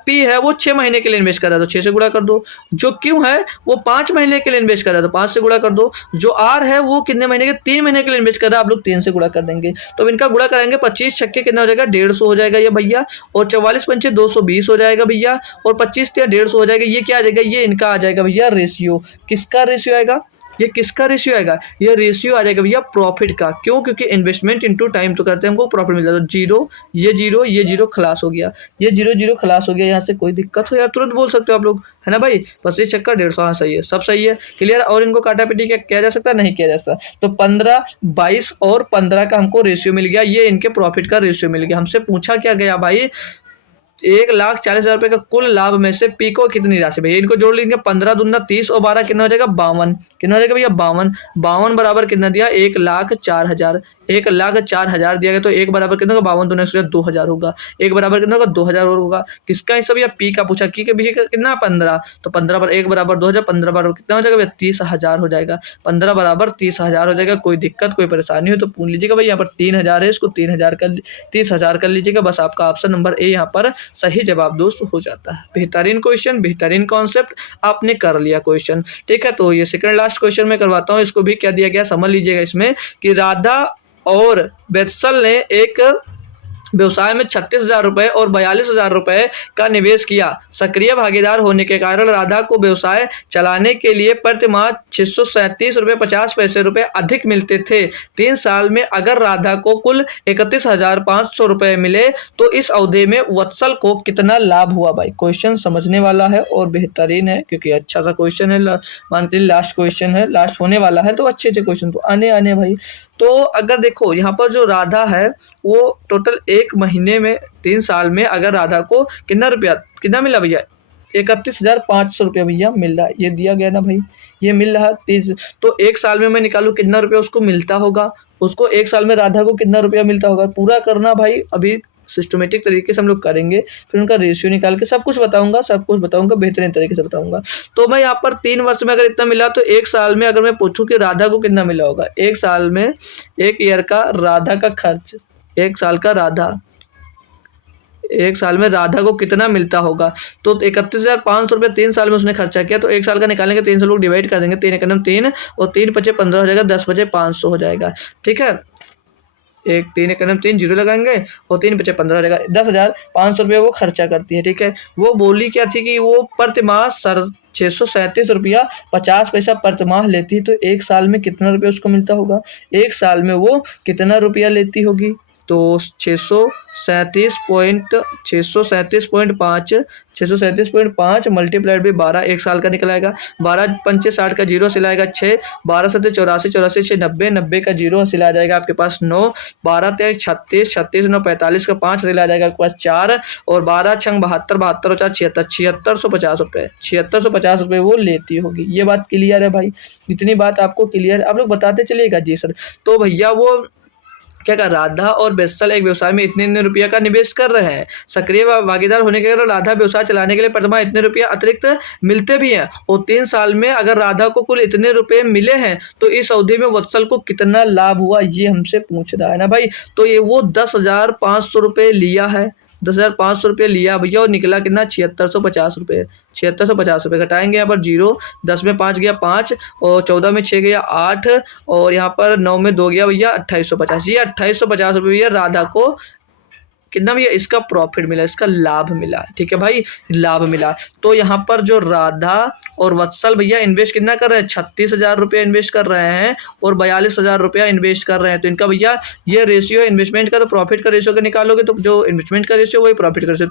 पी है वो 6 महीने के लिए इन्वेस्ट कर रहा है तो 6 से गुणा कर दो। जो क्यू है वो 5 महीने के लिए इन्वेस्ट कर रहा है तो 5 से गुणा कर दो। जो आर है वो कितने महीने के, 3 महीने के लिए इन्वेस्ट कर रहा है, आप लोग 3 से गुणा कर देंगे। तो इनका गुणा करेंगे, 25 छक्के कितना हो जाएगा 150 हो जाएगा ये भैया, और 44 पंचे 220 हो जाएगा भैया, और 25 या 150 हो जाएगा। ये क्या आ जाएगा, ये इनका आ जाएगा भैया रेशियो। किसका रेशियो आएगा, ये किसका रेशियो आएगा, ये रेशियो आ जाएगा भैया प्रॉफिट का। क्यों, क्योंकि इन्वेस्टमेंट इनटू टाइम तो करते हैं हमको प्रॉफिट मिल जाता है। जीरो ये जीरो खलास हो गया, ये जीरो खलास हो गया। यहाँ से कोई दिक्कत हो यार तुरंत बोल सकते हो आप लोग, है ना भाई। 25 छक्का 150, हाँ सही है, सब सही है क्लियर। और इनको काटा पीटी किया जा सकता है, नहीं किया जा सकता। तो 15, 22 और 15 का हमको रेशियो मिल गया, ये इनके प्रॉफिट का रेशियो मिल गया। हमसे पूछा क्या गया भाई, 1,40,000 रुपये का कुल लाभ में से पी को कितनी राशि, भैया इनको जोड़ लेंगे। 15 दूना 30 और 12 कितना हो जाएगा 52, कितना हो जाएगा भैया 52 बराबर कितना दिया 1,04,000, 1,04,000 दिया गया। तो 1 बराबर कितना होगा 52 दूना 2,000 होगा, 1 बराबर कितना होगा 2,000 और होगा। किसका हिस्सा भैया पी का पूछा, की के पीछे कितना 15, तो 15 पर 1 बराबर 2,000, 15 बराबर कितना हो जाएगा भैया 30,000 हो जाएगा। 15 बराबर 30,000 हो जाएगा। कोई दिक्कत कोई परेशानी हो तो पूछ लीजिएगा भाई। यहाँ पर 3,000 है, इसको 30,000 कर लीजिएगा, बस आपका ऑप्शन नंबर ए यहाँ पर सही जवाब दोस्त हो जाता है। बेहतरीन क्वेश्चन, बेहतरीन कॉन्सेप्ट, आपने कर लिया क्वेश्चन, ठीक है। तो ये सेकंड लास्ट क्वेश्चन में करवाता हूँ, इसको भी क्या दिया गया समझ लीजिएगा। इसमें कि राधा और बेत्सल ने एक व्यवसाय में 36,000 रुपये और 42,000 रुपये का निवेश किया। सक्रिय भागीदार होने के कारण राधा को व्यवसाय चलाने के लिए प्रति माह 637 रुपये 50 पैसे रुपये अधिक मिलते थे। 3 साल में अगर राधा को कुल 31,500 रुपये मिले तो इस अवधि में वत्सल को कितना लाभ हुआ। भाई क्वेश्चन समझने वाला है और बेहतरीन है, क्योंकि अच्छा सा क्वेश्चन है, मान के लास्ट क्वेश्चन है, लास्ट होने वाला है, तो अच्छे क्वेश्चन तो आने भाई। तो अगर देखो यहाँ पर जो राधा है वो टोटल 1 महीने में 3 साल में अगर राधा को कितना मिला भैया 31,500 रुपया भैया मिल रहा है, ये दिया गया ना भाई, ये मिल रहा है 30। तो 1 साल में मैं निकालूं कितना रुपया उसको मिलता होगा, उसको 1 साल में राधा को कितना रुपया मिलता होगा, पूरा करना भाई। अभी सिस्टमेटिक तरीके से हम लोग करेंगे, फिर उनका रेशियो निकाल के सब कुछ बताऊंगा बेहतरीन तरीके से बताऊंगा। तो मैं यहाँ पर 3 वर्ष में अगर इतना मिला तो 1 साल में अगर मैं पूछूं कि राधा को कितना मिला होगा, 1 साल में 1 ईयर का राधा का खर्च, 1 साल का राधा, 1 साल में राधा को कितना मिलता होगा। तो 31,500 रुपये 3 साल में उसने खर्चा किया, तो 1 साल का निकालेंगे, 3 से लोग डिवाइड कर देंगे, 3 एकम 3 और 3 पचे 15 हो जाएगा, 10 पचे 500 हो जाएगा, ठीक है। 3 एकम 3 जीरो लगाएंगे और 3 पचे 15 हो जाएगा, 10,500 रुपये वो खर्चा करती है, ठीक है। वो बोली क्या थी कि वो प्रति माह 637 रुपया 50 पैसा प्रति माह लेती है। तो 1 साल में कितना रुपया उसको मिलता होगा, 1 साल में वो कितना रुपया लेती होगी। तो 637.5 मल्टीप्लाइड बाई 12 1 साल का निकलाएगा। 12 पंचे 60 का जीरो सिलाएगा 6, 12 सत्ते 84, 84 6 90, 90 का जीरो सिला जाएगा आपके पास 9, 12 तेईस 36, 36 9 45 का 5 सिला जाएगा आपके पास 4, और 12 छंग 72, 72 और 4 76, 7650 रुपये, 7650 रुपये वो लेती होगी। ये बात क्लियर है भाई, इतनी बात आपको क्लियर है, आप लोग बताते चलिएगा जी सर। तो भैया वो क्या कर, राधा और बेत्सल एक व्यवसाय में इतने रुपया का निवेश कर रहे हैं। सक्रिय भागीदार होने के कारण राधा व्यवसाय चलाने के लिए प्रतिमाह इतने रुपया अतिरिक्त मिलते भी हैं, और 3 साल में अगर राधा को कुल इतने रुपए मिले हैं तो इस अवधि में वत्सल को कितना लाभ हुआ, ये हमसे पूछ रहा है ना भाई। तो ये वो 10,500 रुपये लिया है, 10,500 रुपये लिया भैया, और निकला कितना 7650 रुपये, 7650 रुपये। घटाएंगे यहाँ पर जीरो, 10 में 5 गया 5, और 14 में 6 गया 8, और यहाँ पर 9 में 2 गया भैया 2850। ये 2850 रुपये भैया राधा को कितना भैया, इसका प्रॉफिट मिला, इसका लाभ मिला, ठीक है भाई, लाभ मिला। तो यहाँ पर जो राधा और वत्सल भैया इन्वेस्ट कितना कर रहे हैं, 36,000 रुपया इन्वेस्ट कर रहे हैं और 42,000 रुपया इन्वेस्ट कर रहे हैं। तो इनका भैया ये रेशियो इन्वेस्टमेंट का, तो प्रॉफिट का रेशियो का निकालोगे तो जो इन्वेस्टमेंट का रेशियो वही प्रॉफिट का रेशियो,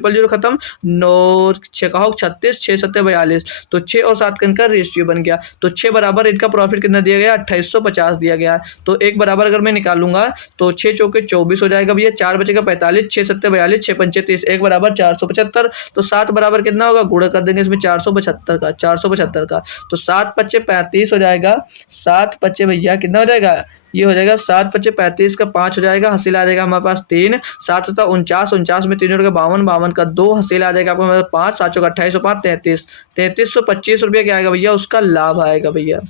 000 खत्म, 9 6 का 36, 6 7 42, तो 6 और 7 का इनका रेशियो बन गया। तो 6 बराबर इनका प्रॉफिट कितना दिया गया, 2850 दिया गया। तो एक बराबर अगर मैं निकालूंगा तो 6 चौके 24 हो जाएगा भैया, 4 बचेगा 45, 6 7 42, 6 पंचे 30, एक बराबर 475। तो 7 बराबर कितना होगा, गुणा कर देंगे इसमें 475 का, 475 का, तो 7 पच्चे 35 हो जाएगा, 7 पच्चे भैया कितना हो जाएगा, ये हो जाएगा 7 पच्चे 35 का 5 हो जाएगा, हासिल आ जाएगा हमारे पास 3, 7 7 49, 49 में 3 हो जाएगा 52, 52 का 2, हासिल आ जाएगा आपको हमारे पास 5, 7 चौका 28, 5 33, 3325 रुपया क्या आएगा भैया, उसका लाभ आएगा भैया।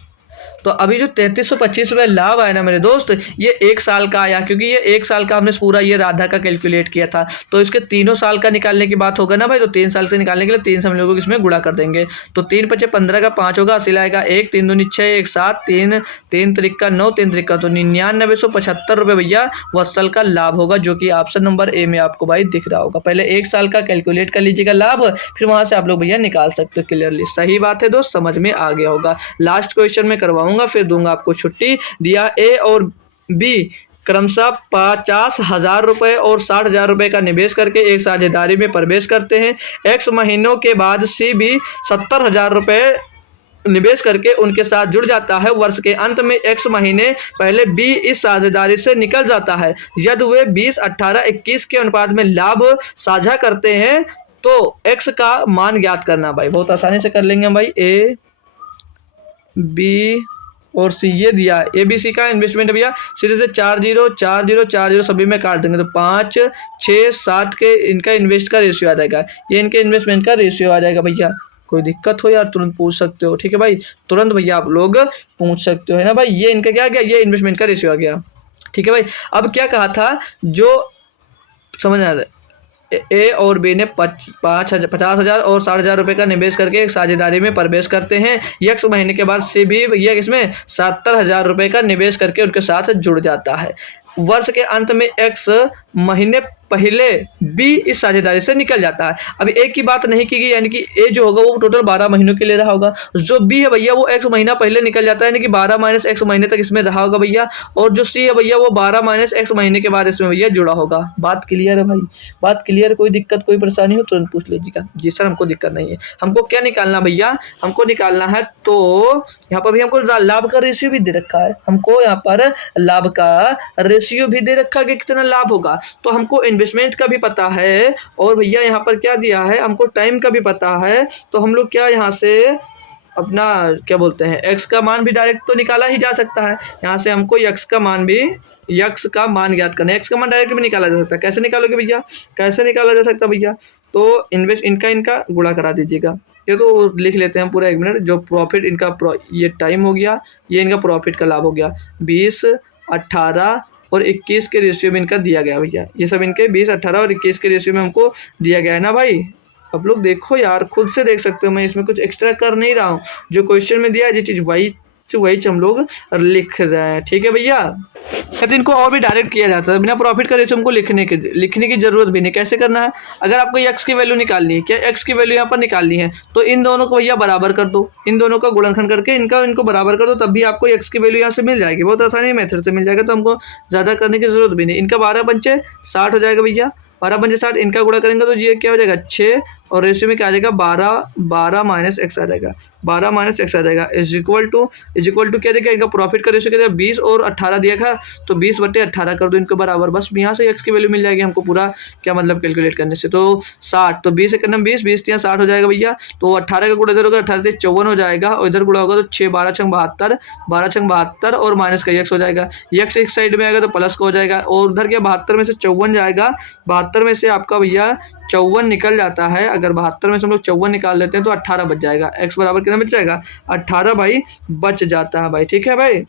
तो अभी जो 3325 रुपये लाभ आया ना मेरे दोस्त, ये 1 साल का आया, क्योंकि ये 1 साल का हमने पूरा ये राधा का कैलकुलेट किया था। तो इसके तीनों साल का निकालने की बात होगा ना भाई, तो 3 साल से निकालने के लिए 3 से हम लोग इसमें गुणा कर देंगे। तो 3 पचे 15 का 5 होगा, हासिल आएगा 1, 3 दूनी 6, 1 7, 3 3 त्रिका 9, 3 त्रिका, तो 9975 रुपये भैया वत्सल का लाभ होगा, जो कि ऑप्शन नंबर ए में आपको भाई दिख रहा होगा। पहले 1 साल का कैलकुलेट कर लीजिएगा लाभ, फिर वहां से आप लोग भैया निकाल सकते हो क्लियरली। सही बात है दोस्त, समझ में आ गया होगा। लास्ट क्वेश्चन में करवाऊंगा, फिर दूंगा आपको छुट्टी। दिया ए और बी क्रमशः 50,000 रुपए और 60,000 रुपए का निवेश करके एक साझेदारी में प्रवेश करते हैं। एक्स महीनों के बाद सी भी 70,000 रुपए निवेश करके उनके साथ जुड़ जाता है। वर्ष के अंत में एक्स महीने पहले बी इस साझेदारी से निकल जाता है। यदि वे 20, 18, 21 के अनुपात में लाभ साझा करते हैं तो एक्स का मान ज्ञात करना। भाई बहुत आसानी से कर लेंगे भाई, ए बी और सी ये दिया, ए बी सी का इन्वेस्टमेंट भैया सीधे से 4 0 4 0 4 0 सभी में काट देंगे, तो 5 6 7 के इनका इन्वेस्ट का रेशियो आ जाएगा, ये इनके इन्वेस्टमेंट का रेशियो आ जाएगा भैया। कोई दिक्कत हो यार तुरंत पूछ सकते हो, ठीक है भाई, तुरंत भैया आप लोग पूछ सकते हो, है ना भाई। ये इनका क्या आ गया, ये इन्वेस्टमेंट का रेशियो आ गया, ठीक है भाई। अब क्या कहा था, जो समझ आ जाए, ए और बी ने 50,000 और 60,000 रुपए का निवेश करके एक साझेदारी में प्रवेश करते हैं। यक्स महीने के बाद से भी भैया इसमें 70,000 रुपए का निवेश करके उनके साथ जुड़ जाता है। वर्ष के अंत में एक्स महीने पहले बी इस साझेदारी से निकल जाता है। अब एक की बात नहीं की गई, यानी कि ए जो होगा वो टोटल 12 महीनों के लिए रहा होगा। जो बी है भैया वो एक्स महीना पहले निकल जाता है, यानी कि 12 माइनस एक्स महीने तक इसमें रहा होगा भैया। और जो सी है भैया वो 12 माइनस एक्स महीने के बाद इसमें भैया जुड़ा होगा। बात क्लियर है भाई, बात क्लियर। कोई दिक्कत कोई परेशानी हो तुरंत पूछ लीजिएगा। जी सर हमको दिक्कत नहीं है। हमको क्या निकालना भैया, हमको निकालना है, तो यहाँ पर भी हमको लाभ का रेशियो भी दे रखा है, हमको यहाँ पर लाभ का रेशियो भी दे रखा है कि कितना लाभ होगा। तो हमको इन्वेस्टमेंट का भी पता है और भैया यहाँ पर क्या दिया है, हमको टाइम का भी पता है। तो हम लोग क्या यहाँ से अपना क्या बोलते हैं, एक्स का मान भी डायरेक्ट तो निकाला ही जा सकता है। यहाँ से हमको यक्स का मान भी, यक्स का मान ज्ञात करना है। एक्स का मान डायरेक्ट भी निकाला जा सकता है। कैसे निकालोगे भैया, कैसे निकाला जा सकता है भैया, तो इन्वेस्ट इनका गुणा करा दीजिएगा। ये तो लिख लेते हैं पूरा 1 मिनट। जो प्रॉफिट इनका ये टाइम हो गया, ये इनका प्रॉफिट का लाभ हो गया। 20, 18 और 21 के रेशियो में इनका दिया गया भैया। ये सब इनके 20, 18 और 21 के रेशियो में हमको दिया गया है ना भाई। अब लोग देखो यार, खुद से देख सकते हो, मैं इसमें कुछ एक्स्ट्रा कर नहीं रहा हूँ। जो क्वेश्चन में दिया है, जो चीज़ वही हम लोग लिख रहे हैं, ठीक है भैया। कहते इनको और भी डायरेक्ट किया जाता है, बिना प्रॉफिट का रेशियो हमको लिखने की जरूरत भी नहीं। कैसे करना है, अगर आपको एक्स की वैल्यू निकालनी है, क्या एक्स की वैल्यू यहाँ पर निकालनी है, तो इन दोनों को भैया बराबर कर दो, इन दोनों का गुणनखंड करके इनको बराबर कर दो, तब भी आपको एक्स की वैल्यू यहाँ से मिल जाएगी। बहुत आसानी मेथड से मिल जाएगा, तो हमको ज़्यादा करने की जरूरत भी नहीं। इनका 12 पंचे 60 हो जाएगा भैया, 12 पंचे 60, इनका गुणा करेंगे तो ये क्या हो जाएगा 6, और रेशियो में क्या आ जाएगा 12 माइनस एक्स आ जाएगा, 12 माइनस एक्स आ जाएगा इज इक्वल टू क्या देगा, इनका प्रॉफिट का रेशियो क्या देगा 20 और 18 दिया था, तो 20/18 कर दो इनको बराबर। बस यहाँ से एक्स की वैल्यू मिल जाएगी हमको पूरा, क्या मतलब कैलकुलेट करने से। तो 60, तो 20 एक 20, 20 3 60 हो जाएगा भैया। तो 18 का गुणा इधर होगा, 18 3 54 हो जाएगा, और इधर गुणा होगा तो 6 12 6 72, 12 6 72 और माइनस का एक्स हो जाएगा। एक्स एक साइड में आएगा तो प्लस का हो जाएगा, और उधर के 72 में से 54 जाएगा, 72 में से आपका भैया 54 निकल जाता है। अगर 72 में से हम लोग 54 निकाल लेते हैं तो 18 बच जाएगा। एक्स बराबर कितना बच जाएगा, 18 भाई बच जाता है भाई, ठीक है भाई।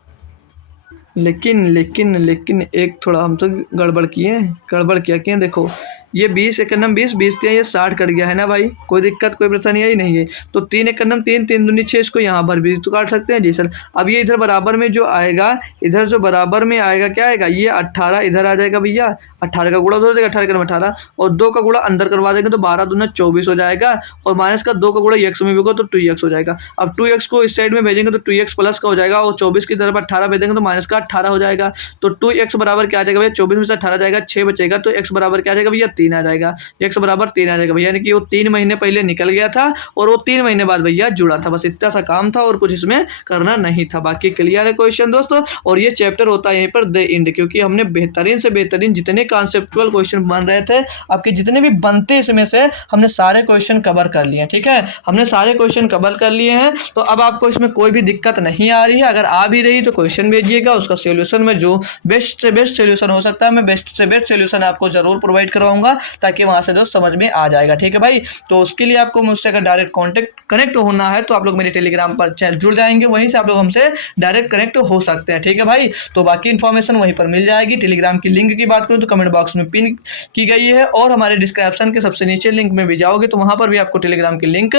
लेकिन एक थोड़ा हम तो गड़बड़ किए, देखो ये 20 एक नम 20, 20 ये 60 कट गया है ना भाई, कोई दिक्कत कोई परेशानी आई नहीं है। तो 3 एक नम 3, 3 दूनी 6, इसको यहाँ पर भी तो काट सकते हैं जी सर। अब ये इधर बराबर में जो आएगा, इधर जो बराबर में आएगा क्या आएगा, ये 18 इधर आ जाएगा भैया, 18 का गुणा उधर हो जाएगा, 18 का 18 और 2 का गुणा अंदर करवा देंगे तो 12 दूना 24 हो जाएगा, और माइनस का 2 का गुणा x में भी होगा तो 2x हो जाएगा। अब 2x को इस साइड में भेजेंगे तो 2x प्लस का हो जाएगा, और 24 की तरफ 18 भेजेंगे तो माइनस का 18 हो जाएगा। तो 2x बराबर क्या आ जाएगा भैया, 24 में से 18 जाएगा 6 बचेगा, तो x बराबर क्या आ जाएगा भैया 3 आ जाएगा, x बराबर 3 आ जाएगा भैया, यानी कि वो 3 महीने पहले निकल गया था और वो 3 महीने बाद भैया जुड़ा था, बस इतना सा काम था और कुछ इसमें करना नहीं था। बाकी क्लियर है क्वेश्चन दोस्तों। और ये चैप्टर होता है यहीं पर द एंड, क्योंकि हमने बेहतरीन से बेहतरीन जितने कॉन्सेप्चुअल क्वेश्चन बन रहे थे, आपके जितने भी बनते इसमें से हमने सारे क्वेश्चन कवर कर लिए हैं। ठीक है, हमने सारे क्वेश्चन कवर कर लिए हैं, तो अब आपको इसमें कोई भी दिक्कत नहीं आ रही है। अगर आ भी रही तो क्वेश्चन भेजिएगा, उसका सोल्यूशन में जो बेस्ट से बेस्ट सोल्यूशन हो सकता है मैं बेस्ट से बेस्ट सोल्यूशन आपको जरूर प्रोवाइड करवाऊंगा, ताकि वहां से दोस्त समझ में आ जाएगा। ठीक है भाई, तो उसके लिए आपको मुझसे अगर डायरेक्ट कॉन्टेक्ट कनेक्ट होना है तो आप लोग मेरे टेलीग्राम पर जुड़ जाएंगे, वहीं से आप लोग हमसे डायरेक्ट कनेक्ट हो सकते हैं। ठीक है भाई, तो बाकी इन्फॉर्मेशन वहीं पर मिल जाएगी। टेलीग्राम की लिंक की बात करूं तो कमेंट बॉक्स में पिन की गई है, और हमारे डिस्क्रिप्शन के सबसे नीचे लिंक में भी जाओगे तो वहां पर भी आपको टेलीग्राम की लिंक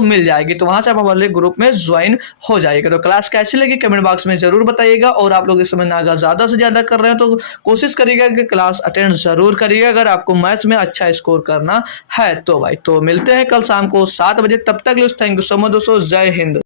मिल जाएगी, तो वहां से आप हमारे ग्रुप में ज्वाइन हो जाएगा। तो क्लास कैसी लगी कमेंट बॉक्स में जरूर बताइएगा, और आप लोग इस समय नागा ज्यादा से ज्यादा कर रहे हैं तो कोशिश करिएगा कि क्लास अटेंड जरूर करिएगा, अगर आपको मैथ्स में अच्छा स्कोर करना है तो भाई। तो मिलते हैं कल शाम को 7 बजे, तब तक थैंक यू सो मच दोस्तों, जय हिंद।